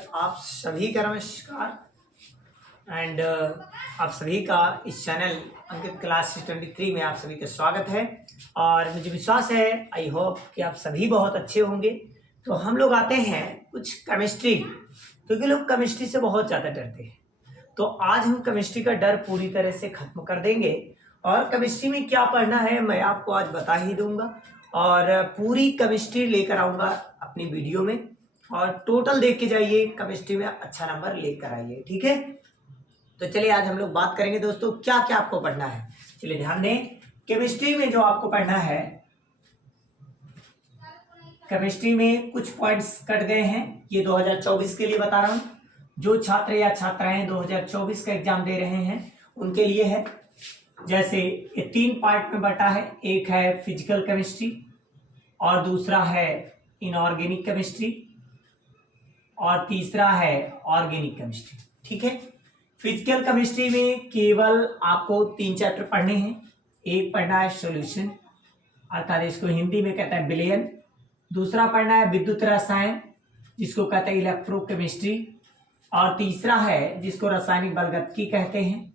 आप सभी का नमस्कार एंड आप सभी का इस चैनल अंकित क्लास 23 में आप सभी का स्वागत है। और मुझे विश्वास है, आई होप कि आप सभी बहुत अच्छे होंगे। तो हम लोग आते हैं कुछ केमिस्ट्री, क्योंकि लोग केमिस्ट्री से बहुत ज़्यादा डरते हैं। तो आज हम केमिस्ट्री का डर पूरी तरह से खत्म कर देंगे और केमिस्ट्री में क्या पढ़ना है मैं आपको आज बता ही दूंगा और पूरी केमिस्ट्री लेकर आऊँगा अपनी वीडियो में। और टोटल देख के जाइए, केमिस्ट्री में अच्छा नंबर लेकर आइए, ठीक है। तो चलिए आज हम लोग बात करेंगे दोस्तों क्या क्या आपको पढ़ना है। चलिए ध्यान दें, केमिस्ट्री में जो आपको पढ़ना है, केमिस्ट्री में कुछ पॉइंट्स कट गए हैं, ये 2024 के लिए बता रहा हूं। जो छात्र या छात्राएं 2024 का एग्जाम दे रहे हैं उनके लिए है। जैसे ये 3 पार्ट में बटा है, एक है फिजिकल केमिस्ट्री और दूसरा है इनऑर्गेनिक केमिस्ट्री और तीसरा है ऑर्गेनिक केमिस्ट्री, ठीक है। फिजिकल केमिस्ट्री में केवल आपको 3 चैप्टर पढ़ने हैं। एक पढ़ना है सॉल्यूशन, अर्थात इसको हिंदी में कहते हैं विलयन। दूसरा पढ़ना है विद्युत रसायन, जिसको कहते हैं इलेक्ट्रोकेमिस्ट्री। और तीसरा है जिसको रासायनिक बलगतिकी कहते हैं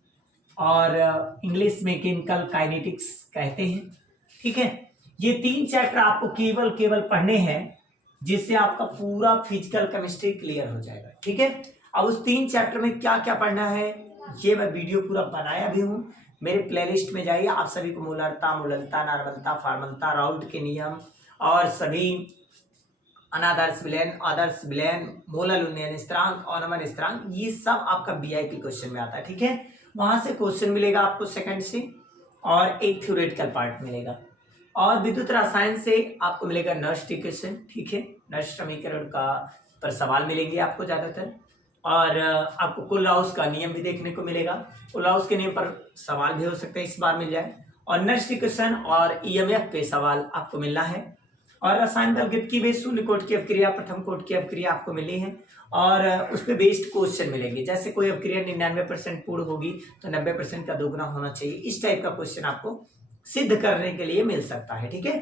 और इंग्लिश में केमिकल काइनेटिक्स कहते हैं, ठीक है। ये 3 चैप्टर आपको केवल पढ़ने हैं, जिससे आपका पूरा फिजिकल केमिस्ट्री क्लियर हो जाएगा, ठीक है। अब उस 3 चैप्टर में क्या क्या पढ़ना है ये मैं वीडियो पूरा बनाया भी हूँ। मेरे प्लेलिस्ट में जाइए, आप सभी को मोलरता, मोललता, नॉर्मलता, फॉर्मलता, राउल्ट के नियम और सभी अनादर्श विलयन, आदर्श विलयन, मोलल उन्नयन स्थिरांक और नमन स्थिरांक, ये सब आपका वीआईपी क्वेश्चन में आता है, ठीक है। वहां से क्वेश्चन मिलेगा आपको सेकंड से और एक थ्योरेटिकल पार्ट मिलेगा। और विद्युत रसायन से आपको मिलेगा नष्ट इक्वेशन, ठीक है। नष्ट समीकरण का पर सवाल मिलेंगे आपको ज्यादातर। और आपको कोलराउस का नियम भी देखने को मिलेगा, कोलराउस के नियम पर सवाल भी हो सकते हैं, इस बार मिल जाए। और नष्ट इक्वेशन और ईएमएफ पे सवाल आपको मिलना है। और रसायन बलगतिकी में शून्य कोटि की अपक्रिया, प्रथम कोटि की अपक्रिया आपको मिली है और उस पर बेस्ड क्वेश्चन मिलेंगे। जैसे कोई अपक्रिया 99% पूर्ण होगी तो 90% का दोगुना होना चाहिए, इस टाइप का क्वेश्चन आपको सिद्ध करने के लिए मिल सकता है, ठीक है।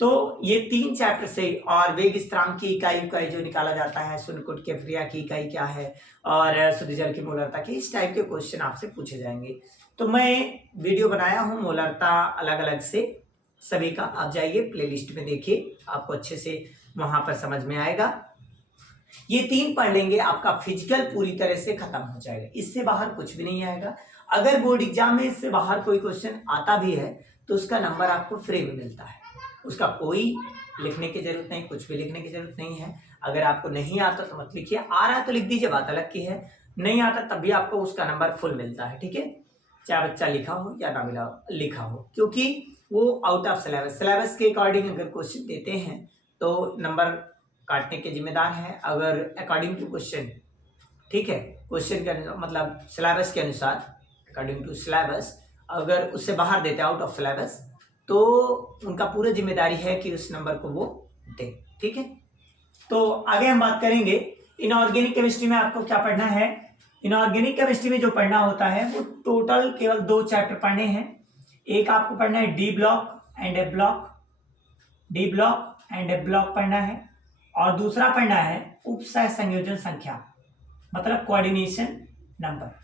तो ये 3 चैप्टर से, और वेग स्थिरांक की इकाई जो निकाला जाता है, शून्य कोटि की अपक्रिया की इकाई क्या है और शुद्ध जल की मोलरता की, इस टाइप के क्वेश्चन आपसे पूछे जाएंगे। तो मैं वीडियो बनाया हूँ मोलरता अलग अलग से सभी का, आप जाइए प्लेलिस्ट में देखिए, आपको अच्छे से वहां पर समझ में आएगा। ये 3 पढ़ लेंगे, आपका फिजिकल पूरी तरह से खत्म हो जाएगा, इससे बाहर कुछ भी नहीं आएगा। अगर बोर्ड एग्जाम में इससे बाहर कोई क्वेश्चन आता भी है तो उसका नंबर आपको फ्री में मिलता है, उसका कोई लिखने की जरूरत नहीं, कुछ भी लिखने की जरूरत नहीं है। अगर आपको नहीं आता तो मत लिखिए, आ रहा है तो लिख दीजिए, बात अलग की है। नहीं आता तब भी आपको उसका नंबर फुल मिलता है, ठीक है। चाहे बच्चा लिखा हो या ना लिखा हो, क्योंकि वो आउट ऑफ सिलेबस के अकॉर्डिंग अगर क्वेश्चन देते हैं तो नंबर काटने के जिम्मेदार है। अगर अकॉर्डिंग टू क्वेश्चन, ठीक है, क्वेश्चन के मतलब सिलेबस के अनुसार, अकॉर्डिंग टू सिलेबस, अगर उससे बाहर देते हैं आउट ऑफ सिलेबस, तो उनका पूरा जिम्मेदारी है कि उस नंबर को वो दे, ठीक है। तो आगे हम बात करेंगे इनऑर्गेनिक केमिस्ट्री में आपको क्या पढ़ना है। इनऑर्गेनिक केमिस्ट्री में जो पढ़ना होता है वो टोटल केवल 2 चैप्टर पढ़ने हैं। एक आपको पढ़ना है D block and A block, D block and A block पढ़ना है। और दूसरा पढ़ना है उपसह संयोजन संख्या, मतलब कोऑर्डिनेशन नंबर,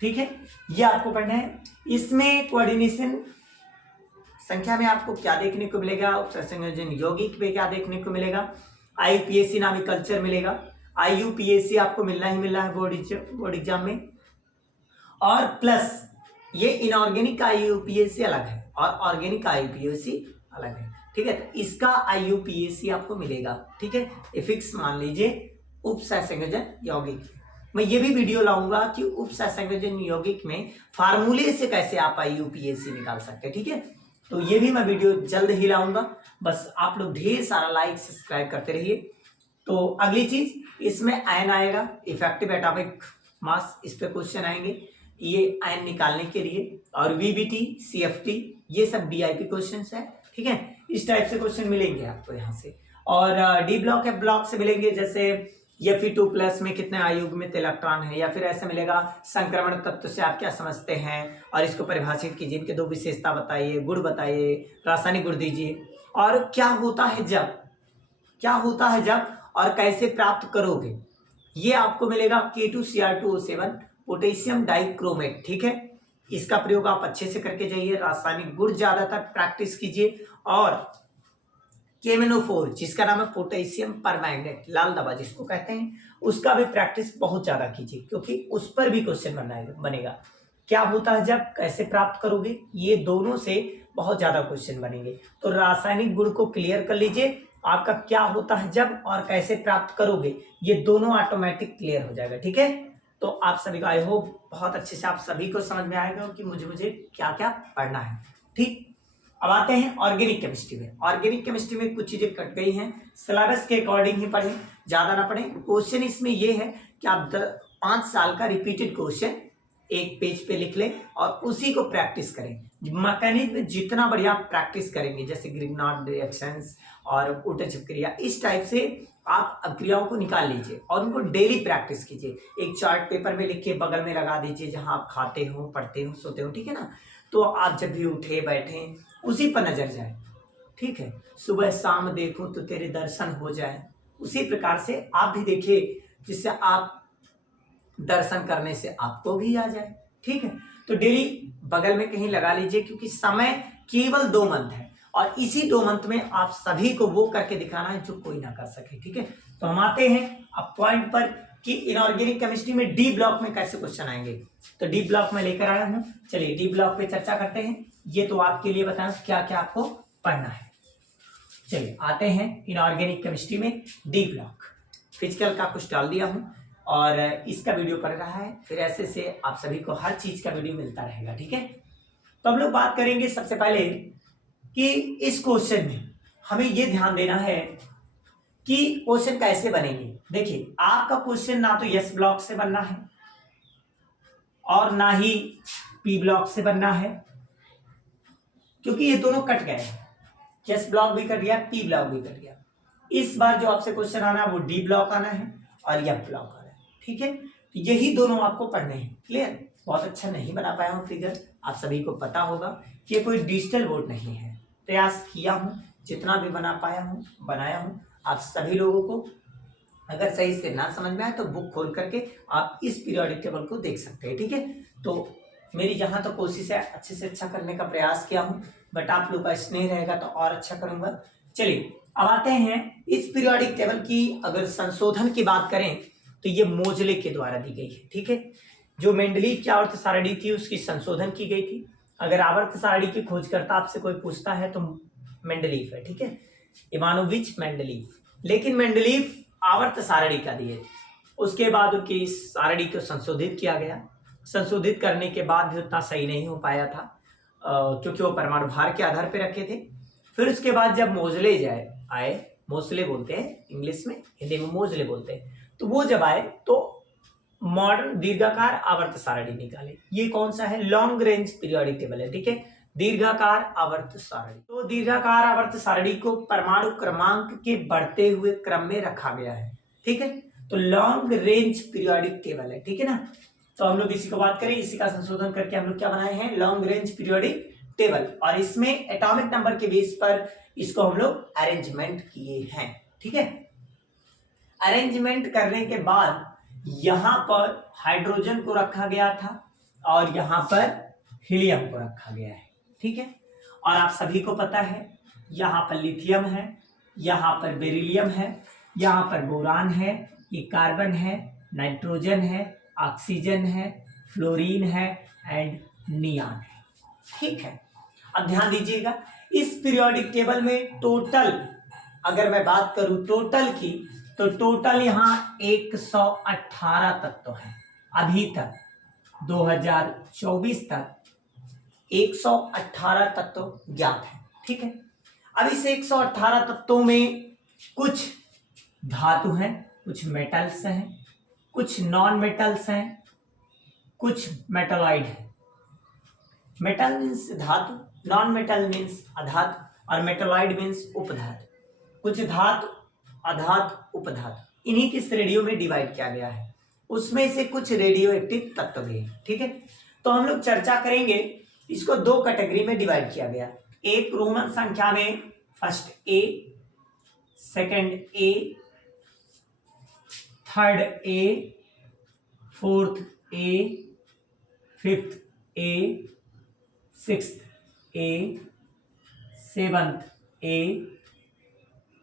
ठीक है। ये आपको पढ़ना है। इसमें कोऑर्डिनेशन संख्या में आपको क्या देखने को मिलेगा, उपसह संयोजन यौगिक पे क्या देखने को मिलेगा, आईयूपीएससी नामक कल्चर मिलेगा। आईयूपीएससी आपको मिलना ही मिलना है बोर्ड एग्जाम में। और प्लस ये इनऑर्गेनिक का आईयूपीएससी अलग है और ऑर्गेनिक का आईयूपीएससी अलग है, ठीक है। तो इसका आईयूपीएससी आपको मिलेगा, ठीक है। इफिक्स मान लीजिए उपसह संयोजन यौगिक। मैं ये भी वीडियो लाऊंगा कि उपसह संयोजन यौगिक में फार्मूले से कैसे आप आईयूपीएससी निकाल सकते हैं, ठीक है। तो ये भी मैं वीडियो जल्द ही लाऊंगा, बस आप लोग ढेर सारा लाइक सब्सक्राइब करते रहिए। तो अगली चीज, इसमें आयन आएगा, इफेक्टिव एटॉमिक मास, इस पे क्वेश्चन आएंगे, ये आयन निकालने के लिए। और वीबीटी, सीएफटी, ये सब बीआईपी क्वेश्चंस है, ठीक है। इस टाइप से क्वेश्चन मिलेंगे आपको यहाँ से। और डी ब्लॉक है, ब्लॉक से मिलेंगे, जैसे Fe2+ में कितने आयुग्मित इलेक्ट्रॉन है, या फिर ऐसा मिलेगा संक्रमण तत्व से आप क्या समझते हैं और इसको परिभाषित कीजिए, इनके 2 विशेषता बताइए, गुण बताइए, रासायनिक गुण दीजिए। और क्या होता है जब और कैसे प्राप्त करोगे, ये आपको मिलेगा K2Cr2O7 पोटेशियम डाइक्रोमेट, ठीक है। इसका प्रयोग आप अच्छे से करके जाइए। रासायनिक गुण ज्यादातर प्रैक्टिस कीजिए और KMnO4 जिसका नाम है पोटेशियम परमैंगनेट, लाल दवा जिसको कहते हैं, उसका भी प्रैक्टिस बहुत ज्यादा कीजिए क्योंकि उस पर भी क्वेश्चन बनेगा। क्या होता है जब, कैसे प्राप्त करोगे, ये दोनों से बहुत ज्यादा क्वेश्चन बनेंगे। तो रासायनिक गुण को क्लियर कर लीजिए, आपका क्या होता है जब और कैसे प्राप्त करोगे, ये दोनों ऑटोमेटिक क्लियर हो जाएगा, ठीक है। तो आप सभी को आई होप बहुत अच्छे से आप सभी को समझ में आएगा कि मुझे क्या क्या पढ़ना है, ठीक। अब आते हैं ऑर्गेनिक केमिस्ट्री में। ऑर्गेनिक केमिस्ट्री में कुछ चीजें कट गई हैं, सिलेबस के अकॉर्डिंग ही पढ़ें, ज्यादा ना पढ़ें। क्वेश्चन इसमें ये है कि आप 5 साल का रिपीटेड क्वेश्चन एक पेज पे लिख लें और उसी को प्रैक्टिस करें। मैकेनिज्म जितना बढ़िया आप प्रैक्टिस करेंगे, जैसे ग्रिग्नार्ड रिएक्शंस और ऊतक क्रिया, इस टाइप से आप क्रियाओं को निकाल लीजिए और उनको डेली प्रैक्टिस कीजिए। एक चार्ट पेपर में लिख के बगल में लगा दीजिए जहां आप खाते हो, पढ़ते हो, सोते हो, ठीक है ना। तो आप जब भी उठे बैठे उसी पर नजर जाए, ठीक है। सुबह शाम देखो तो तेरे दर्शन हो जाए, उसी प्रकार से आप भी देखिए जिससे आप दर्शन करने से आपको भी आ जाए, ठीक है। तो डेली बगल में कहीं लगा लीजिए क्योंकि समय केवल 2 मंथ है और इसी 2 मंथ में आप सभी को वो करके दिखाना है जो कोई ना कर सके, ठीक है। तो हम आते हैं अब पॉइंट पर कि इनऑर्गेनिक केमिस्ट्री में डी ब्लॉक में कैसे क्वेश्चन आएंगे। तो डी ब्लॉक में लेकर आया हूं, चलिए डी ब्लॉक पे चर्चा करते हैं। ये तो आपके लिए बताएं क्या क्या आपको पढ़ना है। चलिए आते हैं इनऑर्गेनिक केमिस्ट्री में डी ब्लॉक। फिजिकल का कुछ डाल दिया हूं और इसका वीडियो पड़ रहा है, फिर ऐसे से आप सभी को हर चीज का वीडियो मिलता रहेगा, ठीक है। तो हम लोग बात करेंगे सबसे पहले कि इस क्वेश्चन में हमें यह ध्यान देना है कि क्वेश्चन कैसे बनेंगे। देखिए आपका क्वेश्चन ना तो यस ब्लॉक से बनना है और ना ही पी ब्लॉक से बनना है, क्योंकि ये दोनों कट गए हैं। यस ब्लॉक भी कट गया, पी ब्लॉक भी कट गया। इस बार जो आपसे क्वेश्चन आना है वो डी ब्लॉक आना है और एफ ब्लॉक आना है, ठीक है। तो यही दोनों आपको पढ़ने हैं, क्लियर। बहुत अच्छा नहीं बना पाया हूं फिगर, आप सभी को पता होगा कि ये कोई डिजिटल बोर्ड नहीं है। प्रयास किया हूं, जितना भी बना पाया हूं बनाया हूं। आप सभी लोगों को अगर सही से ना समझ में आए तो बुक खोल करके आप इस पीरियोडिक टेबल को देख सकते हैं, ठीक है। तो मेरी जहां तक कोशिश है अच्छे से अच्छा करने का प्रयास किया हूं, बट आप लोग का स्नेह रहेगा तो और अच्छा करूंगा। चलिए अब आते हैं इस पीरियोडिक टेबल की अगर संशोधन की बात करें तो ये मोजले के द्वारा दी गई है, ठीक है। जो मेंडलीव की आवर्त सारणी थी उसकी संशोधन की गई थी। अगर आवर्त सारणी की खोजकर्ता आपसे कोई पूछता है तो मेंडलीव है, ठीक है, इवानोविच मेंडलीव। लेकिन मेंडलीव आवर्त सारणी का दिए, उसके बाद उनकी सारणी को संशोधित किया गया। संशोधित करने के बाद भी उतना सही नहीं हो पाया था क्योंकि वो परमाणु भार के आधार पर रखे थे। फिर उसके बाद जब मोजले आए, मोजले बोलते हैं इंग्लिश में, हिंदी में मोजले बोलते हैं, तो वो जब आए तो मॉडर्न दीर्घाकार आवर्त सारणी निकाले। ये कौन सा है, लॉन्ग रेंज पीरियोडिक टेबल है, ठीक है, दीर्घाकार आवर्त सारणी। तो दीर्घाकार आवर्त सारणी को परमाणु क्रमांक के बढ़ते हुए क्रम में रखा गया है, ठीक है। तो लॉन्ग रेंज पीरियोडिक टेबल है, ठीक है ना। तो हम लोग इसी को बात करें, इसी का संशोधन करके हम लोग क्या बनाए हैं, लॉन्ग रेंज पीरियोडिक टेबल। और इसमें एटॉमिक नंबर के बेस पर इसको हम लोग अरेंजमेंट किए हैं, ठीक है। अरेंजमेंट करने के बाद यहां पर हाइड्रोजन को रखा गया था और यहां पर हीलियम को रखा गया है, ठीक है। और आप सभी को पता है यहां पर लिथियम है, यहां पर बेरिलियम है, यहां पर बोरान है, ये कार्बन है, नाइट्रोजन है, ऑक्सीजन है, फ्लोरीन है एंड नियान है, ठीक है। अब ध्यान दीजिएगा इस पीरियोडिक टेबल में टोटल अगर मैं बात करूं टोटल की, तो टोटल यहां 118 तत्व हैं। अभी तक 2024 तक 118 तत्व ज्ञात है, ठीक है। अब इस 118 तत्वों में कुछ धातु हैं, कुछ मेटल्स हैं, कुछ नॉन मेटल्स हैं, कुछ मेटलॉइड है। मेटल मीन्स धातु, नॉन मेटल मीन्स अधातु और मेटलॉइड मीन्स उपधातु। कुछ धातु, अधातु, उपधातु, इन्हीं की श्रेणियों में डिवाइड किया गया है। उसमें से कुछ रेडियो एक्टिव तत्व भी है, ठीक है। तो हम लोग चर्चा करेंगे, इसको 2 कैटेगरी में डिवाइड किया गया। एक रोमन संख्या में first A, second A, third A, fourth A, fifth A, sixth A, seventh A,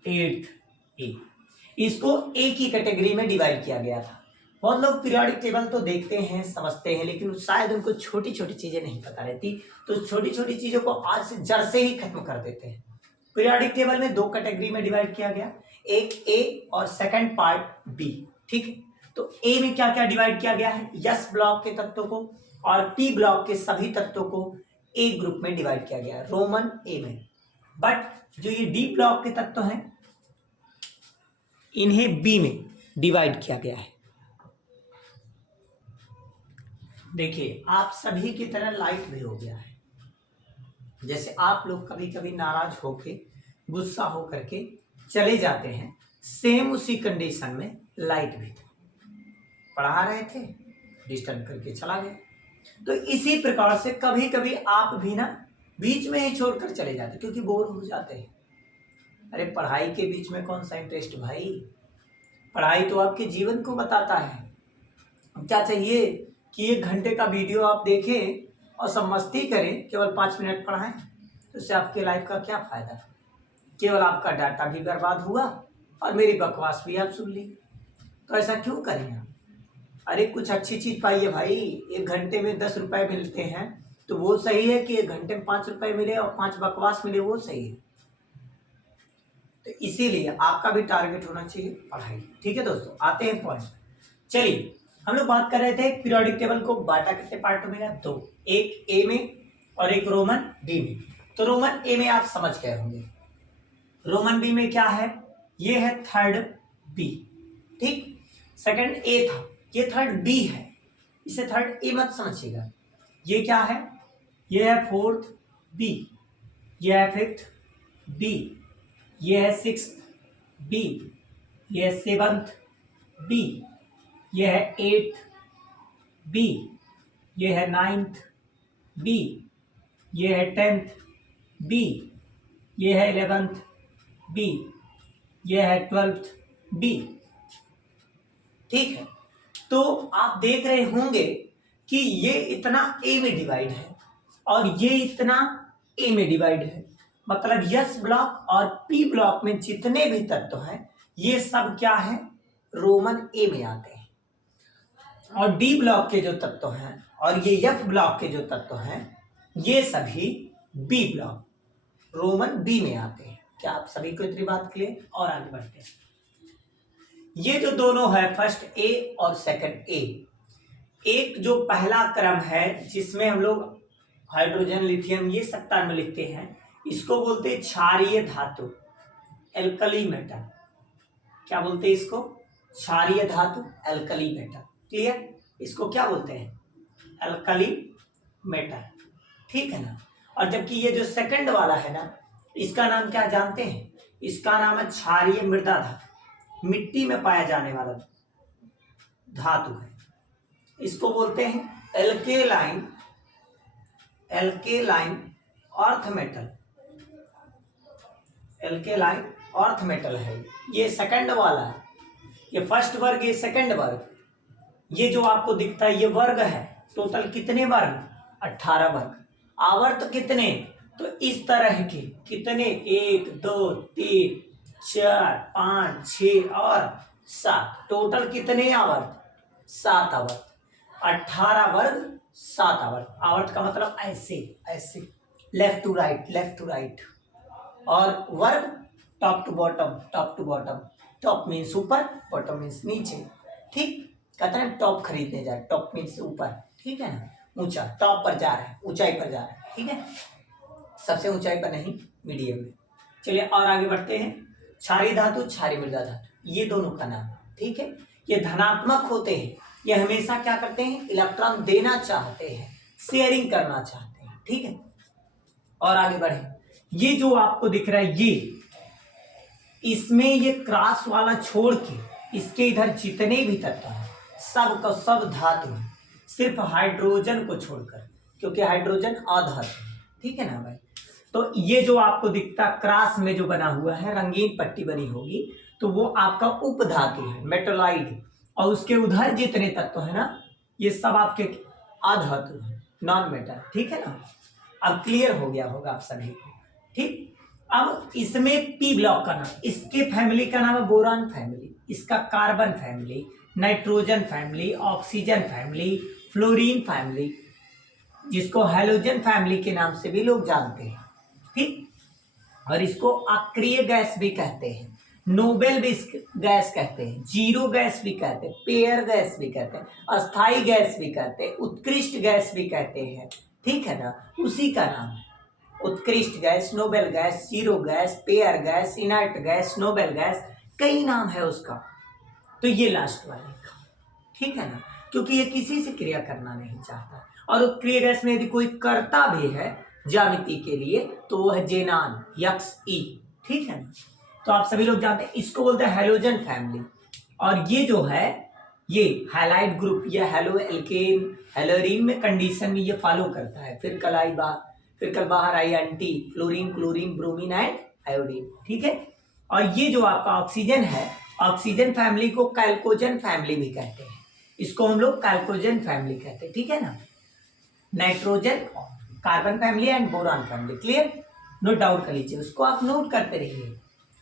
eighth A. इसको ए की कैटेगरी में डिवाइड किया गया था। बहुत लोग पीरियोडिक टेबल तो देखते हैं, समझते हैं, लेकिन शायद उनको छोटी छोटी चीजें नहीं पता रहती, तो छोटी छोटी चीजों को आज से जड़ से ही खत्म कर देते हैं। पीरियोडिक टेबल में 2 कैटेगरी में डिवाइड किया गया, एक ए और सेकंड पार्ट बी। ठीक है, तो ए में क्या क्या डिवाइड किया गया है, यस ब्लॉक के तत्वों को और पी ब्लॉक के सभी तत्वों को ए ग्रुप में डिवाइड किया गया है, रोमन ए में। बट जो ये डी ब्लॉक के तत्व हैं इन्हें बी में डिवाइड किया गया है। देखिए, आप सभी की तरह लाइट भी हो गया है। जैसे आप लोग कभी कभी नाराज होके, गुस्सा हो करके चले जाते हैं, सेम उसी कंडीशन में लाइट भी पढ़ा रहे थे, डिस्टर्ब करके चला गया। तो इसी प्रकार से कभी कभी आप भी ना बीच में ही छोड़कर चले जाते, क्योंकि बोर हो जाते हैं। अरे पढ़ाई के बीच में कौन सा इंटरेस्ट भाई, पढ़ाई तो आपके जीवन को बताता है। अब क्या चाहिए कि 1 घंटे का वीडियो आप देखें और सब मस्ती करें, केवल 5 मिनट पढ़ाएं, तो इससे आपके लाइफ का क्या फायदा। केवल आपका डाटा भी बर्बाद हुआ और मेरी बकवास भी आप सुन ली। तो ऐसा क्यों करें आप। अरे कुछ अच्छी चीज पाइए भाई। 1 घंटे में 10 रुपए मिलते हैं तो वो सही है कि 1 घंटे में 5 रुपए मिले और 5 बकवास मिले, वो सही है। तो इसीलिए आपका भी टारगेट होना चाहिए पढ़ाई। ठीक है दोस्तों, आते हैं पॉइंट। चलिए, हम लोग बात कर रहे थे पीरियोडिक टेबल को बांटा कितने पार्टों में, 2, एक ए में और एक रोमन बी में। तो रोमन ए में आप समझ गए होंगे। रोमन बी में क्या है, ये है थर्ड बी। ठीक, सेकंड ए था, ये थर्ड बी है, इसे थर्ड ए मत समझिएगा। ये क्या है, ये है फोर्थ बी, ये है फिफ्थ बी, ये है सिक्स्थ बी, ये है सेवंथ बी, ये है 8th बी, ये है 9th बी, ये है 10th बी, ये है 11th बी, ये है 12th बी। ठीक है, तो आप देख रहे होंगे कि ये इतना ए में डिवाइड है और ये इतना ए में डिवाइड है। मतलब यस ब्लॉक और पी ब्लॉक में जितने भी तत्व हैं ये सब क्या है, रोमन ए में आते हैं। और डी ब्लॉक के जो तत्व हैं और ये एफ ब्लॉक के जो तत्व हैं ये सभी बी ब्लॉक रोमन बी में आते हैं। क्या आप सभी को इतनी बात क्लियर। और आगे बढ़ते हैं। ये जो दोनों है फर्स्ट ए और सेकंड ए, एक जो पहला क्रम है जिसमें हम लोग हाइड्रोजन लिथियम ये सब टर्म लिखते हैं, इसको बोलते हैं क्षारीय धातु, एल्कली मेटल। क्या बोलते हैं इसको, क्षारीय धातु, एल्कली मेटल। क्लियर, इसको क्या बोलते हैं, एल्कली मेटल। ठीक है ना। और जबकि ये जो सेकंड वाला है ना, इसका नाम क्या जानते हैं, इसका नाम है क्षारीय मृदा धातु, मिट्टी में पाया जाने वाला धातु है। इसको बोलते हैं alkaline, alkaline earth metal, alkaline earth metal है। ये सेकंड वाला है, ये फर्स्ट वर्ग, ये सेकंड वर्ग। ये जो आपको दिखता है ये वर्ग है। टोटल कितने वर्ग, 18 वर्ग। आवर्त कितने, तो इस तरह के कितने, 1 2 3 4 5 6 और 7। टोटल कितने आवर्त, 7 आवर्त। 18 वर्ग 7 आवर्त। आवर्त का मतलब ऐसे ऐसे, left to right, left to right. और वर्ग top to bottom, top to bottom. Top means ऊपर, बॉटम मीन्स नीचे। ठीक, कहते हैं टॉप खरीदने जाए, टॉप मीन्स ऊपर। ठीक है ना, ऊंचा, टॉप पर जा रहा है, ऊंचाई पर जा रहा है। ठीक है, सबसे ऊंचाई पर नहीं, मीडियम में। चलिए और आगे बढ़ते हैं। क्षारीय धातु, क्षारीय मृदा धातु, ये दोनों का नाम। ठीक है, ये धनात्मक होते हैं। ये हमेशा क्या करते हैं, इलेक्ट्रॉन देना चाहते हैं, शेयरिंग करना चाहते हैं। ठीक है, और आगे बढ़े। ये जो आपको दिख रहा है ये, इसमें ये क्रॉस वाला छोड़ के इसके इधर जितने भी तत्व हैं सब का सब धातु है, सिर्फ हाइड्रोजन को छोड़कर, क्योंकि हाइड्रोजन अधातु है। ठीक है ना भाई। तो ये जो आपको दिखता क्रॉस में जो बना हुआ है, रंगीन पट्टी बनी होगी, तो वो आपका उपधातु है, मेटोलाइड। और उसके उधर जितने तत्व है ना, ये सब आपके अधातु है, नॉन मेटल, ठीक है ना। अब क्लियर हो गया होगा आप सभी को, ठीक। अब इसमें पी ब्लॉक का नाम, इसके फैमिली का नाम है बोरान फैमिली, इसका carbon family, nitrogen family, oxygen family, fluorine family, जिसको हैलोजन फैमिली के नाम से भी लोग जानते हैं, ठीक। और इसको अक्रिय गैस भी कहते हैं, नोबेल गैस कहते हैं, जीरो गैस भी कहते हैं, पेयर गैस भी कहते हैं, अस्थाई गैस भी कहते हैं, उत्कृष्ट गैस भी कहते हैं, ठीक है ना। उसी का नाम है उत्कृष्ट gas, noble gas, zero gas, pair gas, inert gas, noble gas, कई नाम है उसका। तो ये लास्ट वाले का, ठीक है ना, क्योंकि ये किसी से क्रिया करना नहीं चाहता। और क्रिया गैस में यदि कोई करता भी है ज्यामिति के लिए तो वो है जेनान, यक्स ई, ठीक है ना। तो आप सभी लोग जानते हैं इसको बोलते हैं हैलोजन फैमिली। और ये जो है ये हैलाइड ग्रुप, ये हेलो एल्केन हेलोरीन में कंडीशन में ये फॉलो करता है। फिर कल बाहर आई एंटी, fluorine, chlorine, bromine and iodine, ठीक है। और ये जो आपका ऑक्सीजन है, ऑक्सीजन फैमिली को कैल्कोजन फैमिली भी कहते हैं, इसको हम लोग कैल्कोजन फैमिली कहते हैं, ठीक है ना। Nitrogen carbon family and boron family, clear, note down कर लीजिए, उसको आप नोट करते रहिए।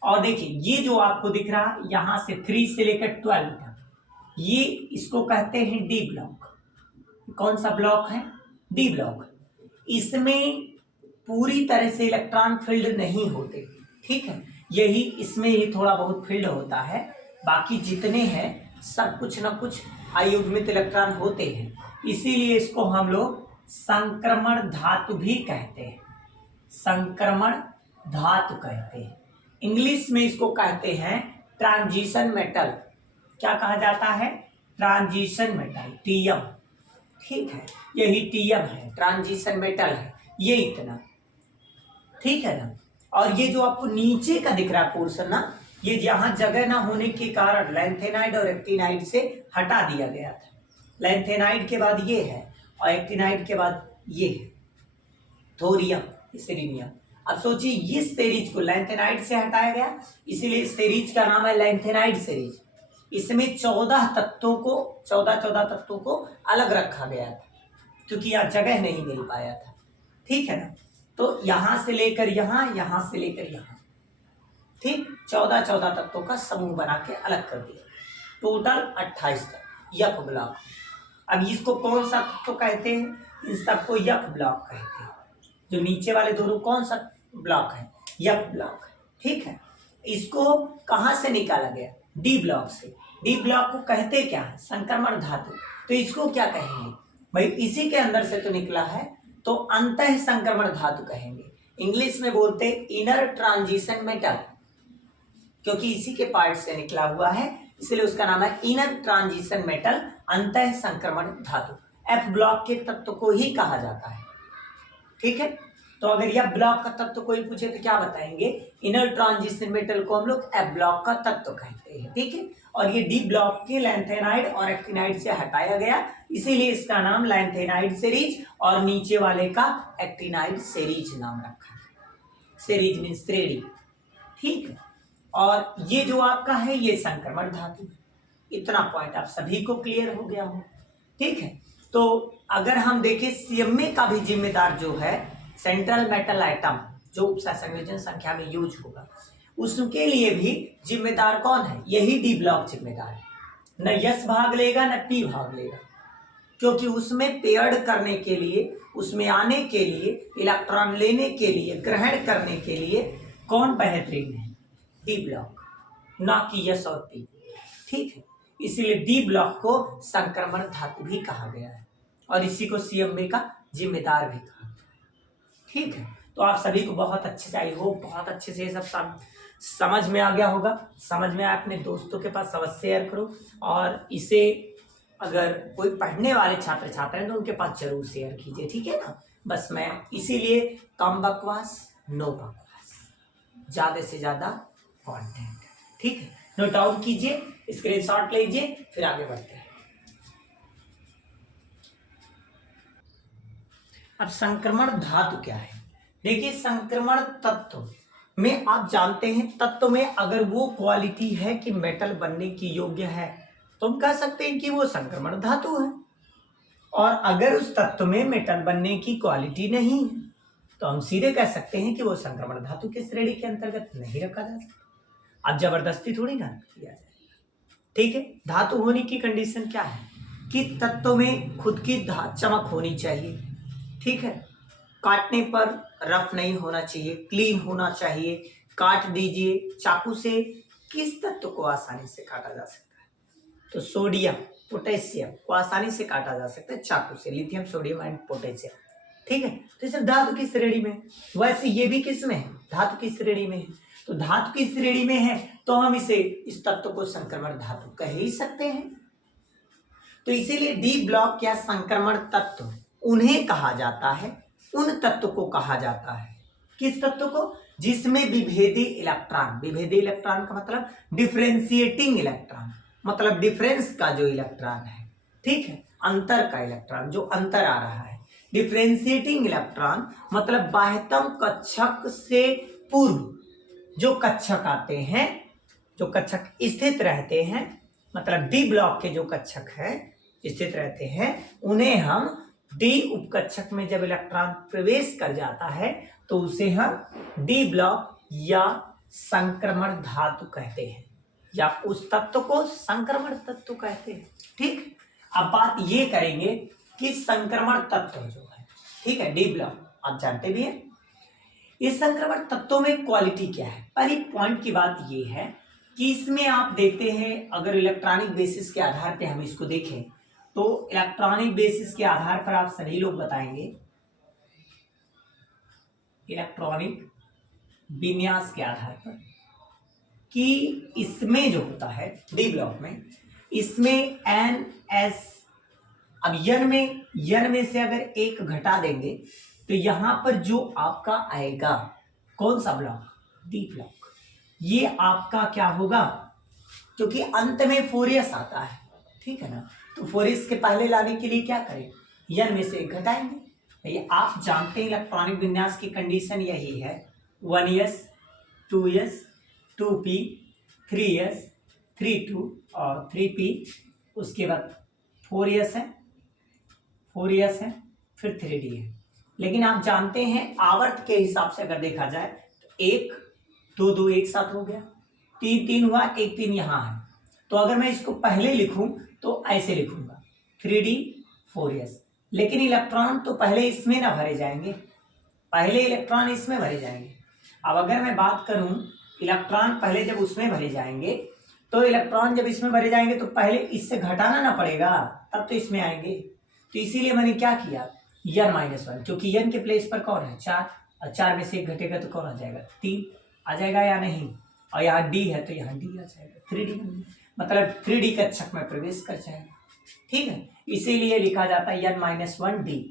और देखिए ये जो आपको दिख रहा यहां से 3 से लेकर 12 तक, ये इसको कहते हैं डी ब्लॉक। कौन सा ब्लॉक है? D block. इसमें पूरी तरह से इलेक्ट्रॉन फील्ड नहीं होते, ठीक है, यही इसमें ही थोड़ा बहुत फील्ड होता है, बाकी जितने हैं सब कुछ ना कुछ अयुग्मित इलेक्ट्रॉन होते हैं, इसीलिए इसको हम लोग संक्रमण धातु भी कहते हैं, संक्रमण धातु कहते हैं। इंग्लिश में इसको कहते हैं ट्रांजिशन मेटल। क्या कहा जाता है? ट्रांजिशन मेटल, टीएम, ठीक है, यही टीएम है, ट्रांजिशन मेटल है ये इतना, ठीक है ना। और ये जो आपको नीचे का दिख रहा है पोर्शन ना, ये जहां जगह ना होने के कारण लैंथेनाइड और एक्टिनाइड से हटा दिया गया था। लैंथेनाइड के बाद ये है और एक्टिनाइड के बाद ये है थोरियम, सेरीनियम। अब सोचिए ये सेरीज को लैंथेनाइड से हटाया गया, इसीलिए सेरीज का नाम है लैंथेनाइड सेरीज। इसमें 14 तत्वों को अलग रखा गया था क्योंकि यहाँ जगह नहीं मिल पाया था, ठीक है ना। तो यहां से लेकर यहां से लेकर यहां, ठीक, 14 तत्वों का समूह बना के अलग कर दिया, टोटल 28 तत्व, यफ ब्लॉक। अब इसको कौन सा तत्व कहते हैं? इन सबको यफ ब्लॉक कहते हैं। जो नीचे वाले दोनों कौन सा ब्लॉक है? यफ ब्लॉक, ठीक है। इसको कहां से निकाला गया? डी ब्लॉक से। डी ब्लॉक को कहते क्या है? संक्रमण धातु। तो इसको क्या कहेंगे भाई? इसी के अंदर से तो निकला है तो अंतः संक्रमण धातु कहेंगे। इंग्लिश में बोलते इनर ट्रांजिशन मेटल, क्योंकि इसी के पार्ट से निकला हुआ है इसलिए उसका नाम है इनर ट्रांजिशन मेटल, अंतः संक्रमण धातु। एफ ब्लॉक के तत्व को ही कहा जाता है, ठीक है। तो अगर यह ब्लॉक का तत्व कोई पूछे तो क्या बताएंगे? इनर ट्रांजिशन मेटल को हम लोग एफ ब्लॉक का तत्व कहते हैं, ठीक है। और ये डी ब्लॉक के लैंथेनाइड और एक्टिनाइड से हटाया गया, इसीलिए इसका नाम लैंथेनाइड सीरीज और नीचे वाले का एक्टिनाइड सीरीज नाम रखा है। सीरीज मीन श्रेणी, ठीक है। और ये जो आपका है ये संक्रमण धातु है। इतना पॉइंट आप सभी को क्लियर हो गया हो, ठीक है। तो अगर हम देखें सीएमए का भी जिम्मेदार जो है सेंट्रल मेटल आइटम, जो उपसंयोजन संख्या में यूज होगा, उसके लिए भी जिम्मेदार कौन है? यही डी ब्लॉक जिम्मेदार है। न यस भाग लेगा न पी भाग लेगा, क्योंकि उसमें पेयर्ड करने के लिए, उसमें आने के लिए, इलेक्ट्रॉन लेने के लिए, ग्रहण करने के लिए कौन बेहतरीन है? डी ब्लॉक, ना कि यस और पी, ठीक है। इसीलिए डी ब्लॉक को संक्रमण धातु भी कहा गया है और इसी को सीएमए का जिम्मेदार भी कहा गया है, ठीक है। तो आप सभी को बहुत अच्छे से, आई होप बहुत अच्छे से ये सब समझ में आ गया होगा। समझ में आए अपने दोस्तों के पास अवश्य शेयर करो, और इसे अगर कोई पढ़ने वाले छात्र छात्राएं तो उनके पास जरूर शेयर कीजिए, ठीक है ना। बस मैं इसीलिए कम बकवास नो बकवास, ज्यादा से ज्यादा कंटेंट, ठीक है। नोट डाउन कीजिए, स्क्रीनशॉट लीजिए, फिर आगे बढ़ते हैं। अब संक्रमण धातु क्या है? देखिए संक्रमण तत्व में आप जानते हैं, तत्व में अगर वो क्वालिटी है कि मेटल बनने की योग्य है तो हम कह सकते हैं कि वो संक्रमण धातु है। और अगर उस तत्व में मेटल बनने की क्वालिटी नहीं है तो हम सीधे कह सकते हैं कि वो संक्रमण धातु की श्रेणी के अंतर्गत नहीं रखा जा सकता। अब जबरदस्ती थोड़ी ना किया जाए, ठीक है। धातु होने की कंडीशन क्या है कि तत्व में खुद की चमक होनी चाहिए, ठीक है। काटने पर रफ नहीं होना चाहिए, क्लीन होना चाहिए। काट दीजिए चाकू से, किस तत्व को आसानी से काटा जा सकता है? तो सोडियम पोटेशियम को आसानी से काटा जा सकता है चाकू से, लिथियम सोडियम एंड पोटेशियम, ठीक है। तो इसे धातु की श्रेणी में, वैसे ये भी किस में है? धातु की श्रेणी में है। तो धातु की श्रेणी में है तो हम इसे, इस तत्व को संक्रमण धातु कह ही सकते हैं। तो इसीलिए डी ब्लॉक या संक्रमण तत्व उन्हें कहा जाता है, उन तत्व को कहा जाता है। किस तत्व को? जिसमें विभेदी इलेक्ट्रॉन, विभेदी इलेक्ट्रॉन का मतलब डिफरेंशिएटिंग इलेक्ट्रॉन, मतलब डिफरेंस का जो इलेक्ट्रॉन है, ठीक है, अंतर का इलेक्ट्रॉन जो अंतर आ रहा है। डिफरेंशिएटिंग इलेक्ट्रॉन मतलब बाह्यतम कक्षक से पूर्व जो कक्षक आते हैं, जो कक्षक स्थित रहते हैं, मतलब डी ब्लॉक के जो कक्षक है स्थित रहते हैं, उन्हें हम डी उपकक्षक में जब इलेक्ट्रॉन प्रवेश कर जाता है तो उसे हम डी ब्लॉक या संक्रमण धातु कहते हैं, या उस तत्व को संक्रमण तत्व कहते हैं, ठीक। अब बात ये करेंगे कि संक्रमण तत्व जो है, ठीक है, डी ब्लॉक आप जानते भी हैं। इस संक्रमण तत्वों में क्वालिटी क्या है? पहली पॉइंट की बात ये है कि इसमें आप देखते हैं, अगर इलेक्ट्रॉनिक बेसिस के आधार पे हम इसको देखें तो इलेक्ट्रॉनिक बेसिस के आधार पर आप सभी लोग बताएंगे, इलेक्ट्रॉनिक विन्यास के आधार पर, कि इसमें जो होता है डी ब्लॉक में, इसमें NS, अब यन में से अगर एक घटा देंगे तो यहां पर जो आपका आएगा कौन सा ब्लॉक? D block. ये आपका क्या होगा? क्योंकि अंत में 4s आता है, ठीक है ना, तो 4s के पहले लाने के लिए क्या करें? यन में से एक घटाएंगे। ये आप जानते हैं इलेक्ट्रॉनिक विन्यास की कंडीशन यही है, 1s 2s 2p 3s 3p और 3p, उसके बाद 4s है, 4s है, फिर 3d है। लेकिन आप जानते हैं आवर्त के हिसाब से अगर देखा जाए तो 1 2 2 एक साथ हो गया, 3 3 हुआ, 1 3 यहाँ है। तो अगर मैं इसको पहले लिखूं तो ऐसे लिखूंगा 3d 4s, लेकिन इलेक्ट्रॉन तो पहले इसमें ना भरे जाएंगे, पहले इलेक्ट्रॉन इसमें भरे जाएंगे। अब अगर मैं बात करूं इलेक्ट्रॉन पहले जब उसमें भरे जाएंगे, तो इलेक्ट्रॉन जब इसमें भरे जाएंगे तो पहले इससे घटाना ना पड़ेगा, तब तो इसमें आएंगे। तो इसीलिए मैंने क्या किया, n-1, क्योंकि n के प्लेस पर कौन है? 4, और 4 में से एक घटेगा तो कौन आ जाएगा? 3 आ जाएगा या नहीं? और यहाँ d है तो यहाँ d आ जाएगा, 3d, मतलब 3d कक्षक में प्रवेश कर जाएगा, ठीक है। इसीलिए लिखा जाता है n-1d।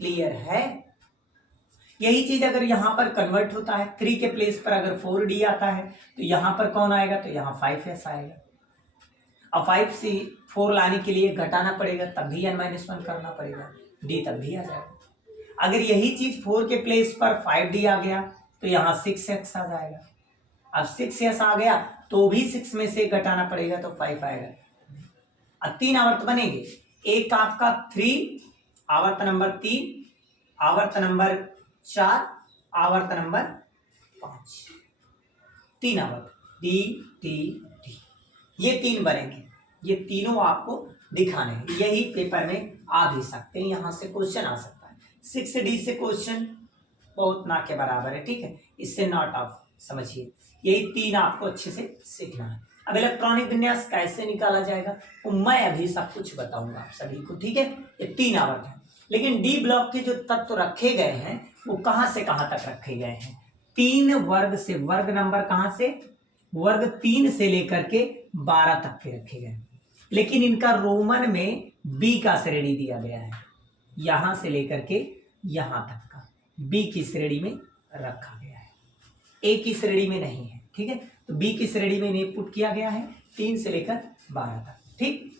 क्लियर है? यही चीज अगर यहाँ पर कन्वर्ट होता है, 3 के प्लेस पर अगर 4d आता है तो यहाँ पर कौन आएगा? तो यहाँ 5s आएगा। अब 5 से 4 लाने के लिए घटाना पड़ेगा, तब भी n-1 करना पड़ेगा, d तब भी आ जाएगा। अगर यही चीज 4 के प्लेस पर 5d आ गया तो यहाँ 6x आ जाएगा। अब 6s आ गया तो भी 6 में से घटाना पड़ेगा तो 5 आएगा। अब 3 आवर्त बनेंगे, एक आपका 3, आवर्त नंबर 3, आवर्त नंबर 4, आवर्त नंबर 5, 3 आवर्त डी डी डी, ये 3 बनेंगे। ये तीनों आपको दिखाने हैं, यही पेपर में आ भी सकते हैं, यहां से क्वेश्चन आ सकता है। 6D से क्वेश्चन बहुत ना के बराबर है, ठीक है, इससे नॉट ऑफ समझिए। यही 3 आपको अच्छे से सीखना है। अब इलेक्ट्रॉनिक विन्यास कैसे निकाला जाएगा तो मैं अभी सब कुछ बताऊंगा आप सभी को, ठीक है। ये 3 आवर्त है, लेकिन डी ब्लॉक के जो तत्व रखे गए हैं वो कहां से कहां तक रखे गए हैं? 3 वर्ग से, वर्ग नंबर कहां से? वर्ग 3 से लेकर के 12 तक के रखे गए, लेकिन इनका रोमन में बी का श्रेणी दिया गया है, यहां से लेकर के यहां तक का बी की श्रेणी में रखा गया है, ए की श्रेणी में नहीं है, ठीक है। तो बी की श्रेणी में इन्हें पुट किया गया है 3 से लेकर 12 तक, ठीक।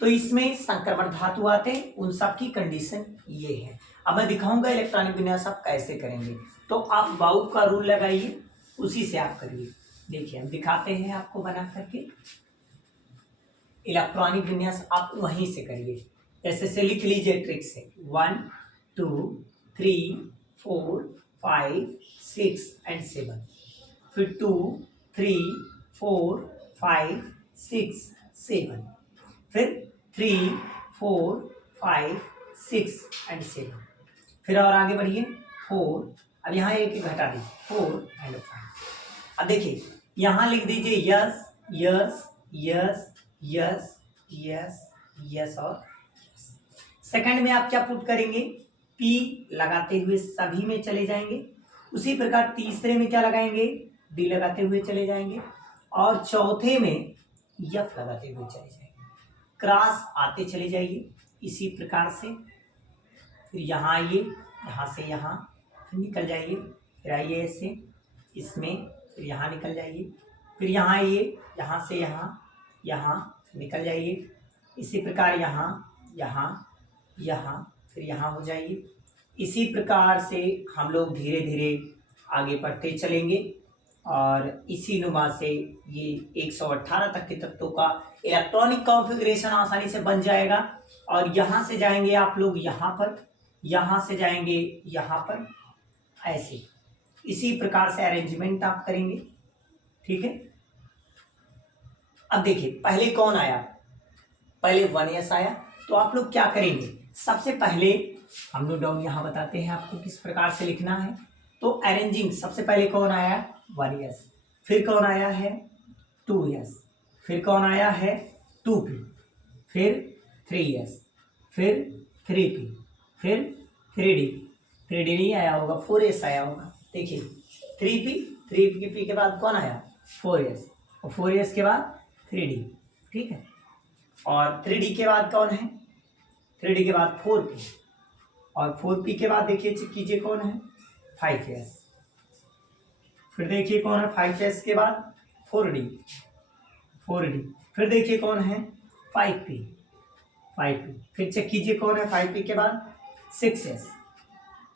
तो इसमें संक्रमण धातु आते हैं, उन सब की कंडीशन ये है। अब मैं दिखाऊंगा इलेक्ट्रॉनिक विन्यास आप कैसे करेंगे, तो आप बाउ का रूल लगाइए, उसी से आप करिए। देखिए हम दिखाते हैं आपको बना करके। इलेक्ट्रॉनिक विन्यास आप वहीं से करिए। जैसे से लिख लीजिए ट्रिक से 1 2 3 4 5 6 एंड 7, फिर 2 3 4 5 6 7, फिर 3 4 5 6 एंड 7, फिर और आगे बढ़िए 4, अब यहाँ एक घटा दीजिए 4 एंड 5। अब देखिए यहाँ लिख दीजिए yes yes yes yes yes yes और सेकंड में आप क्या पुट करेंगे, पी लगाते हुए सभी में चले जाएंगे। उसी प्रकार तीसरे में क्या लगाएंगे, डी लगाते हुए चले जाएंगे, और चौथे में यफ लगाते हुए चले जाएंगे। क्रॉस आते चले जाइए इसी प्रकार से, फिर यहाँ आइए, यहाँ से यहाँ, फिर निकल जाइए, फिर आइए ऐसे इसमें, फिर यहाँ निकल जाइए, फिर यहाँ आइए, यहाँ से यहाँ, यहाँ निकल जाइए, इसी प्रकार यहाँ यहाँ यहाँ, फिर यहाँ हो जाइए। इसी प्रकार से हम लोग धीरे धीरे आगे बढ़ते चलेंगे और इसी नुमा से ये 118 तक के तत्वों का इलेक्ट्रॉनिक कॉन्फ़िगरेशन आसानी से बन जाएगा। और यहाँ से जाएंगे आप लोग यहाँ पर, यहाँ से जाएंगे यहाँ पर, ऐसे इसी प्रकार से अरेंजमेंट आप करेंगे। ठीक है, अब देखिए पहले कौन आया, पहले 1s आया, तो आप लोग क्या करेंगे, सबसे पहले हम लोग डाउन यहाँ बताते हैं आपको किस प्रकार से लिखना है। तो अरेंजिंग सबसे पहले कौन आया 1s, फिर कौन आया है 2s, फिर कौन आया है 2p, फिर 3s, फिर 3p, फिर 3d नहीं आया होगा 4s आया होगा। देखिए 3p के बाद कौन आया 4s, और 4s के बाद 3d। ठीक है, और 3d के बाद कौन है, 3d के बाद 4p, और 4p के बाद देखिए चेक कीजिए कौन है 5s, फिर देखिए कौन है 5s के बाद 4d, फिर देखिए कौन है 5p, फिर चेक कीजिए कौन है 5p के बाद 6s,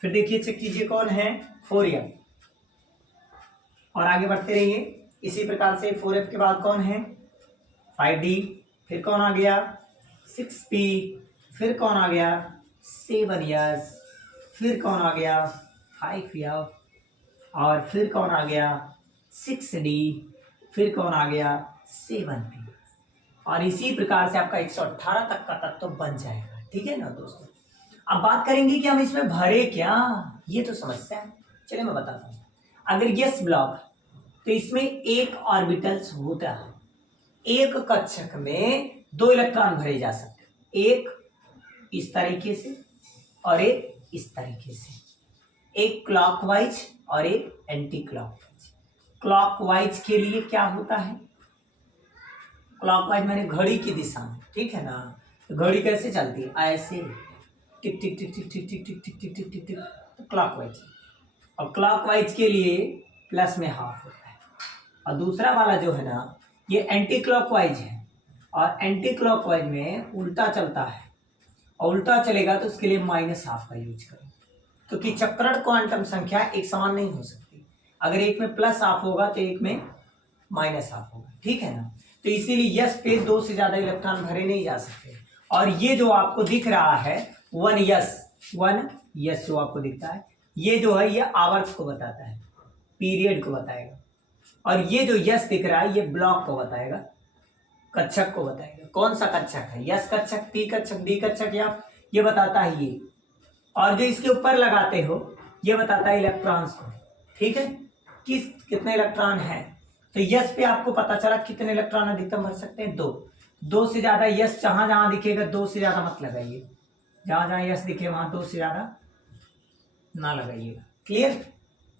फिर देखिए चेक कीजिए कौन है 4f, और आगे बढ़ते रहिए इसी प्रकार से 4f के बाद कौन है 5d, फिर कौन आ गया 6p, फिर कौन आ गया 7s, फिर कौन आ गया 5f, और फिर कौन आ गया 6d, फिर कौन आ गया 7p, और इसी प्रकार से आपका 118 तक का तत्व बन जाएगा। ठीक है ना दोस्तों, अब बात करेंगे कि हम इसमें भरे क्या, ये तो समस्या है। चलिए मैं बताता हूँ। अगर यस ब्लॉक तो इसमें एक ऑर्बिटल्स होता है, एक कक्षक में 2 इलेक्ट्रॉन भरे जा सकते हैं, एक इस तरीके से और एक इस तरीके से, एक क्लॉकवाइज और एक एंटी क्लॉकवाइज। क्लॉकवाइज के लिए क्या होता है, क्लॉकवाइज मैंने घड़ी की दिशा में, ठीक है ना, तो घड़ी कैसे चलती है ऐसे टिक टिक टिक टिक टिक टिक टिक टिक टिक टिक टिक टिक, तो क्लॉकवाइज। और क्लॉकवाइज के लिए प्लस में हाफ होता है, और दूसरा वाला जो है ना ये एंटी क्लॉकवाइज है, और एंटी क्लॉकवाइज में उल्टा चलता है, और उल्टा चलेगा तो उसके लिए माइनस हाफ का यूज करें, क्योंकि चक्रण क्वांटम संख्या एक समान नहीं हो सकती। अगर एक में प्लस हाफ होगा तो एक में माइनस हाफ होगा। ठीक है ना, तो इसीलिए यस पे 2 से ज्यादा इलेक्ट्रॉन भरे नहीं जा सकते। और ये जो आपको दिख रहा है 1s जो आपको दिखता है, ये जो है ये आवर्त को बताता है, पीरियड को बताएगा, और ये जो यस दिख रहा है ये ब्लॉक को बताएगा, कक्षक को बताएगा। कौन सा कक्षक है, यस कक्षक, पी कक्षक, डी कक्षक, या ये बताता है ये, और जो इसके ऊपर लगाते हो ये बताता है इलेक्ट्रॉन्स को। ठीक है, कितने इलेक्ट्रॉन है, तो यस पे आपको पता चला कितने इलेक्ट्रॉन अधिकतम भर सकते हैं 2 से ज्यादा यस जहां जहां दिखेगा 2 से ज्यादा मत लगाइए, जहां जहां यस दिखे वहां 2 से ज्यादा ना लगाइएगा। क्लियर,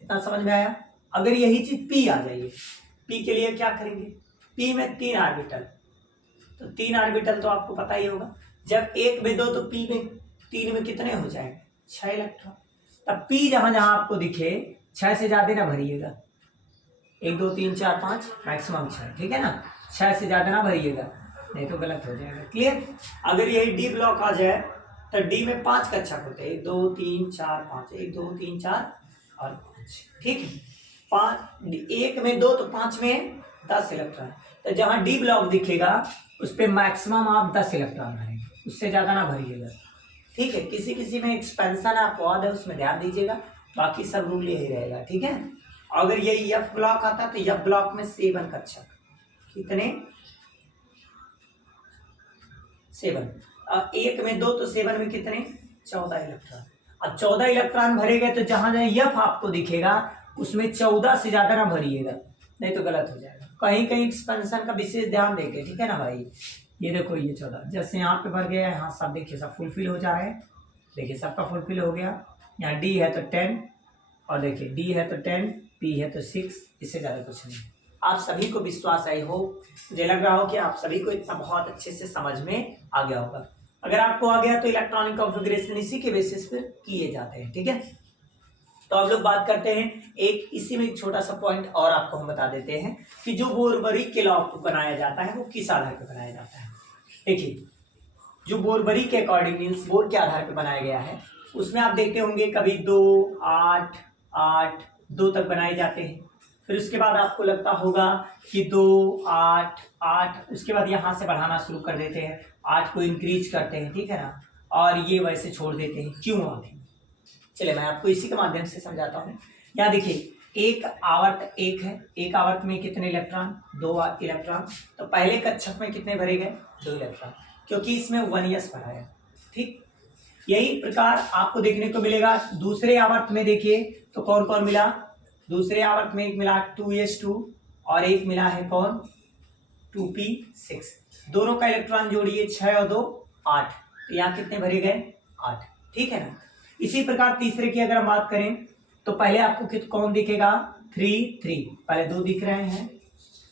इतना समझ में आया। अगर यही चीज पी आ जाइए, पी के लिए क्या करेंगे, पी में 3 ऑर्बिटल, तो 3 ऑर्बिटल तो आपको पता ही होगा, जब 1 में 2 तो पी में 3 में कितने हो जाएंगे 6 इलेक्ट्रॉन। तब पी जहां जहां आपको दिखे 6 से ज्यादा ना भरिएगा, 1 2 3 4 5 मैक्सिमम 6, ठीक है ना, 6 से ज्यादा ना भरिएगा नहीं तो गलत हो जाएगा। क्लियर, अगर यही डी ब्लॉक आ जाए तो डी में 5 कक्षक होते हैं, 1 2 3 4 5, 1 2 3 4 और 5। ठीक है, 1 में 2 तो 5 में 10 इलेक्ट्रॉन। तो जहां डी ब्लॉक दिखेगा उस पर मैक्सिमम आप 10 इलेक्ट्रॉन भरेंगे, उससे ज्यादा ना भरिएगा, ठीक है। किसी किसी में एक्सपेंशन अपवाद है, उसमें ध्यान दीजिएगा, बाकी सब रूल यही रहेगा, ठीक है। अगर ये एफ ब्लॉक आता तो एफ ब्लॉक में 7 कक्षक, कितने 7, एक में 2 तो 7 में कितने 14 इलेक्ट्रॉन। अब 14 इलेक्ट्रॉन भरे गए तो जहां जहां एफ आपको दिखेगा उसमें 14 से ज्यादा ना भरिएगा, नहीं तो गलत हो जाएगा। कहीं कहीं एक्सपेंशन का विशेष ध्यान देके, ठीक है ना भाई। ये देखो ये 14 जैसे यहाँ पे भर गया है, यहाँ सब देखिए सब फुलफिल हो जा रहे हैं, देखिए सबका फुलफिल हो गया। यहाँ डी है तो 10, और देखिए डी है तो 10, पी है तो 6, इससे ज़्यादा कुछ नहीं। आप सभी को विश्वास आई हो, मुझे लग रहा हो कि आप सभी को इतना बहुत अच्छे से समझ में आ गया होगा। अगर आपको आ गया तो इलेक्ट्रॉनिक कॉन्फ़िगरेशन इसी के बेसिस पर किए जाते हैं, ठीक है। तो अब लोग बात करते हैं एक इसी में एक छोटा सा पॉइंट और आपको हम बता देते हैं कि जो बोरबरी के लॉ को बनाया जाता है वो किस आधार पर बनाया जाता है। देखिए जो बोरबरी के अकॉर्डिंग मीन्स बोर के आधार पर बनाया गया है, उसमें आप देखते होंगे कभी 2, 8, 8, 2 तक बनाए जाते हैं। फिर उसके बाद आपको लगता होगा कि 2, 8, 8, उसके बाद यहाँ से बढ़ाना शुरू कर देते हैं, 8 को इंक्रीज करते हैं, ठीक है ना, और ये वैसे छोड़ देते हैं। क्यों आते हैं, चलिए मैं आपको इसी के माध्यम से समझाता हूँ। यहाँ देखिए एक आवर्त एक है, एक आवर्त में कितने इलेक्ट्रॉन 2 इलेक्ट्रॉन, तो पहले कक्षक में कितने भरे गए 2 इलेक्ट्रॉन, क्योंकि इसमें 1s भरा है, ठीक। यही प्रकार आपको देखने को मिलेगा दूसरे आवर्त में। देखिए तो कौन कौन मिला, दूसरे आवर्त में एक मिला 2s2 और एक मिला है कौन 2p6, दोनों का इलेक्ट्रॉन जोड़िए 6 और 2 8, तो यहाँ कितने भरे गए 8, ठीक है ना। इसी प्रकार तीसरे की अगर हम बात करें तो पहले आपको कौन दिखेगा 3, 3, पहले 2 दिख रहे हैं,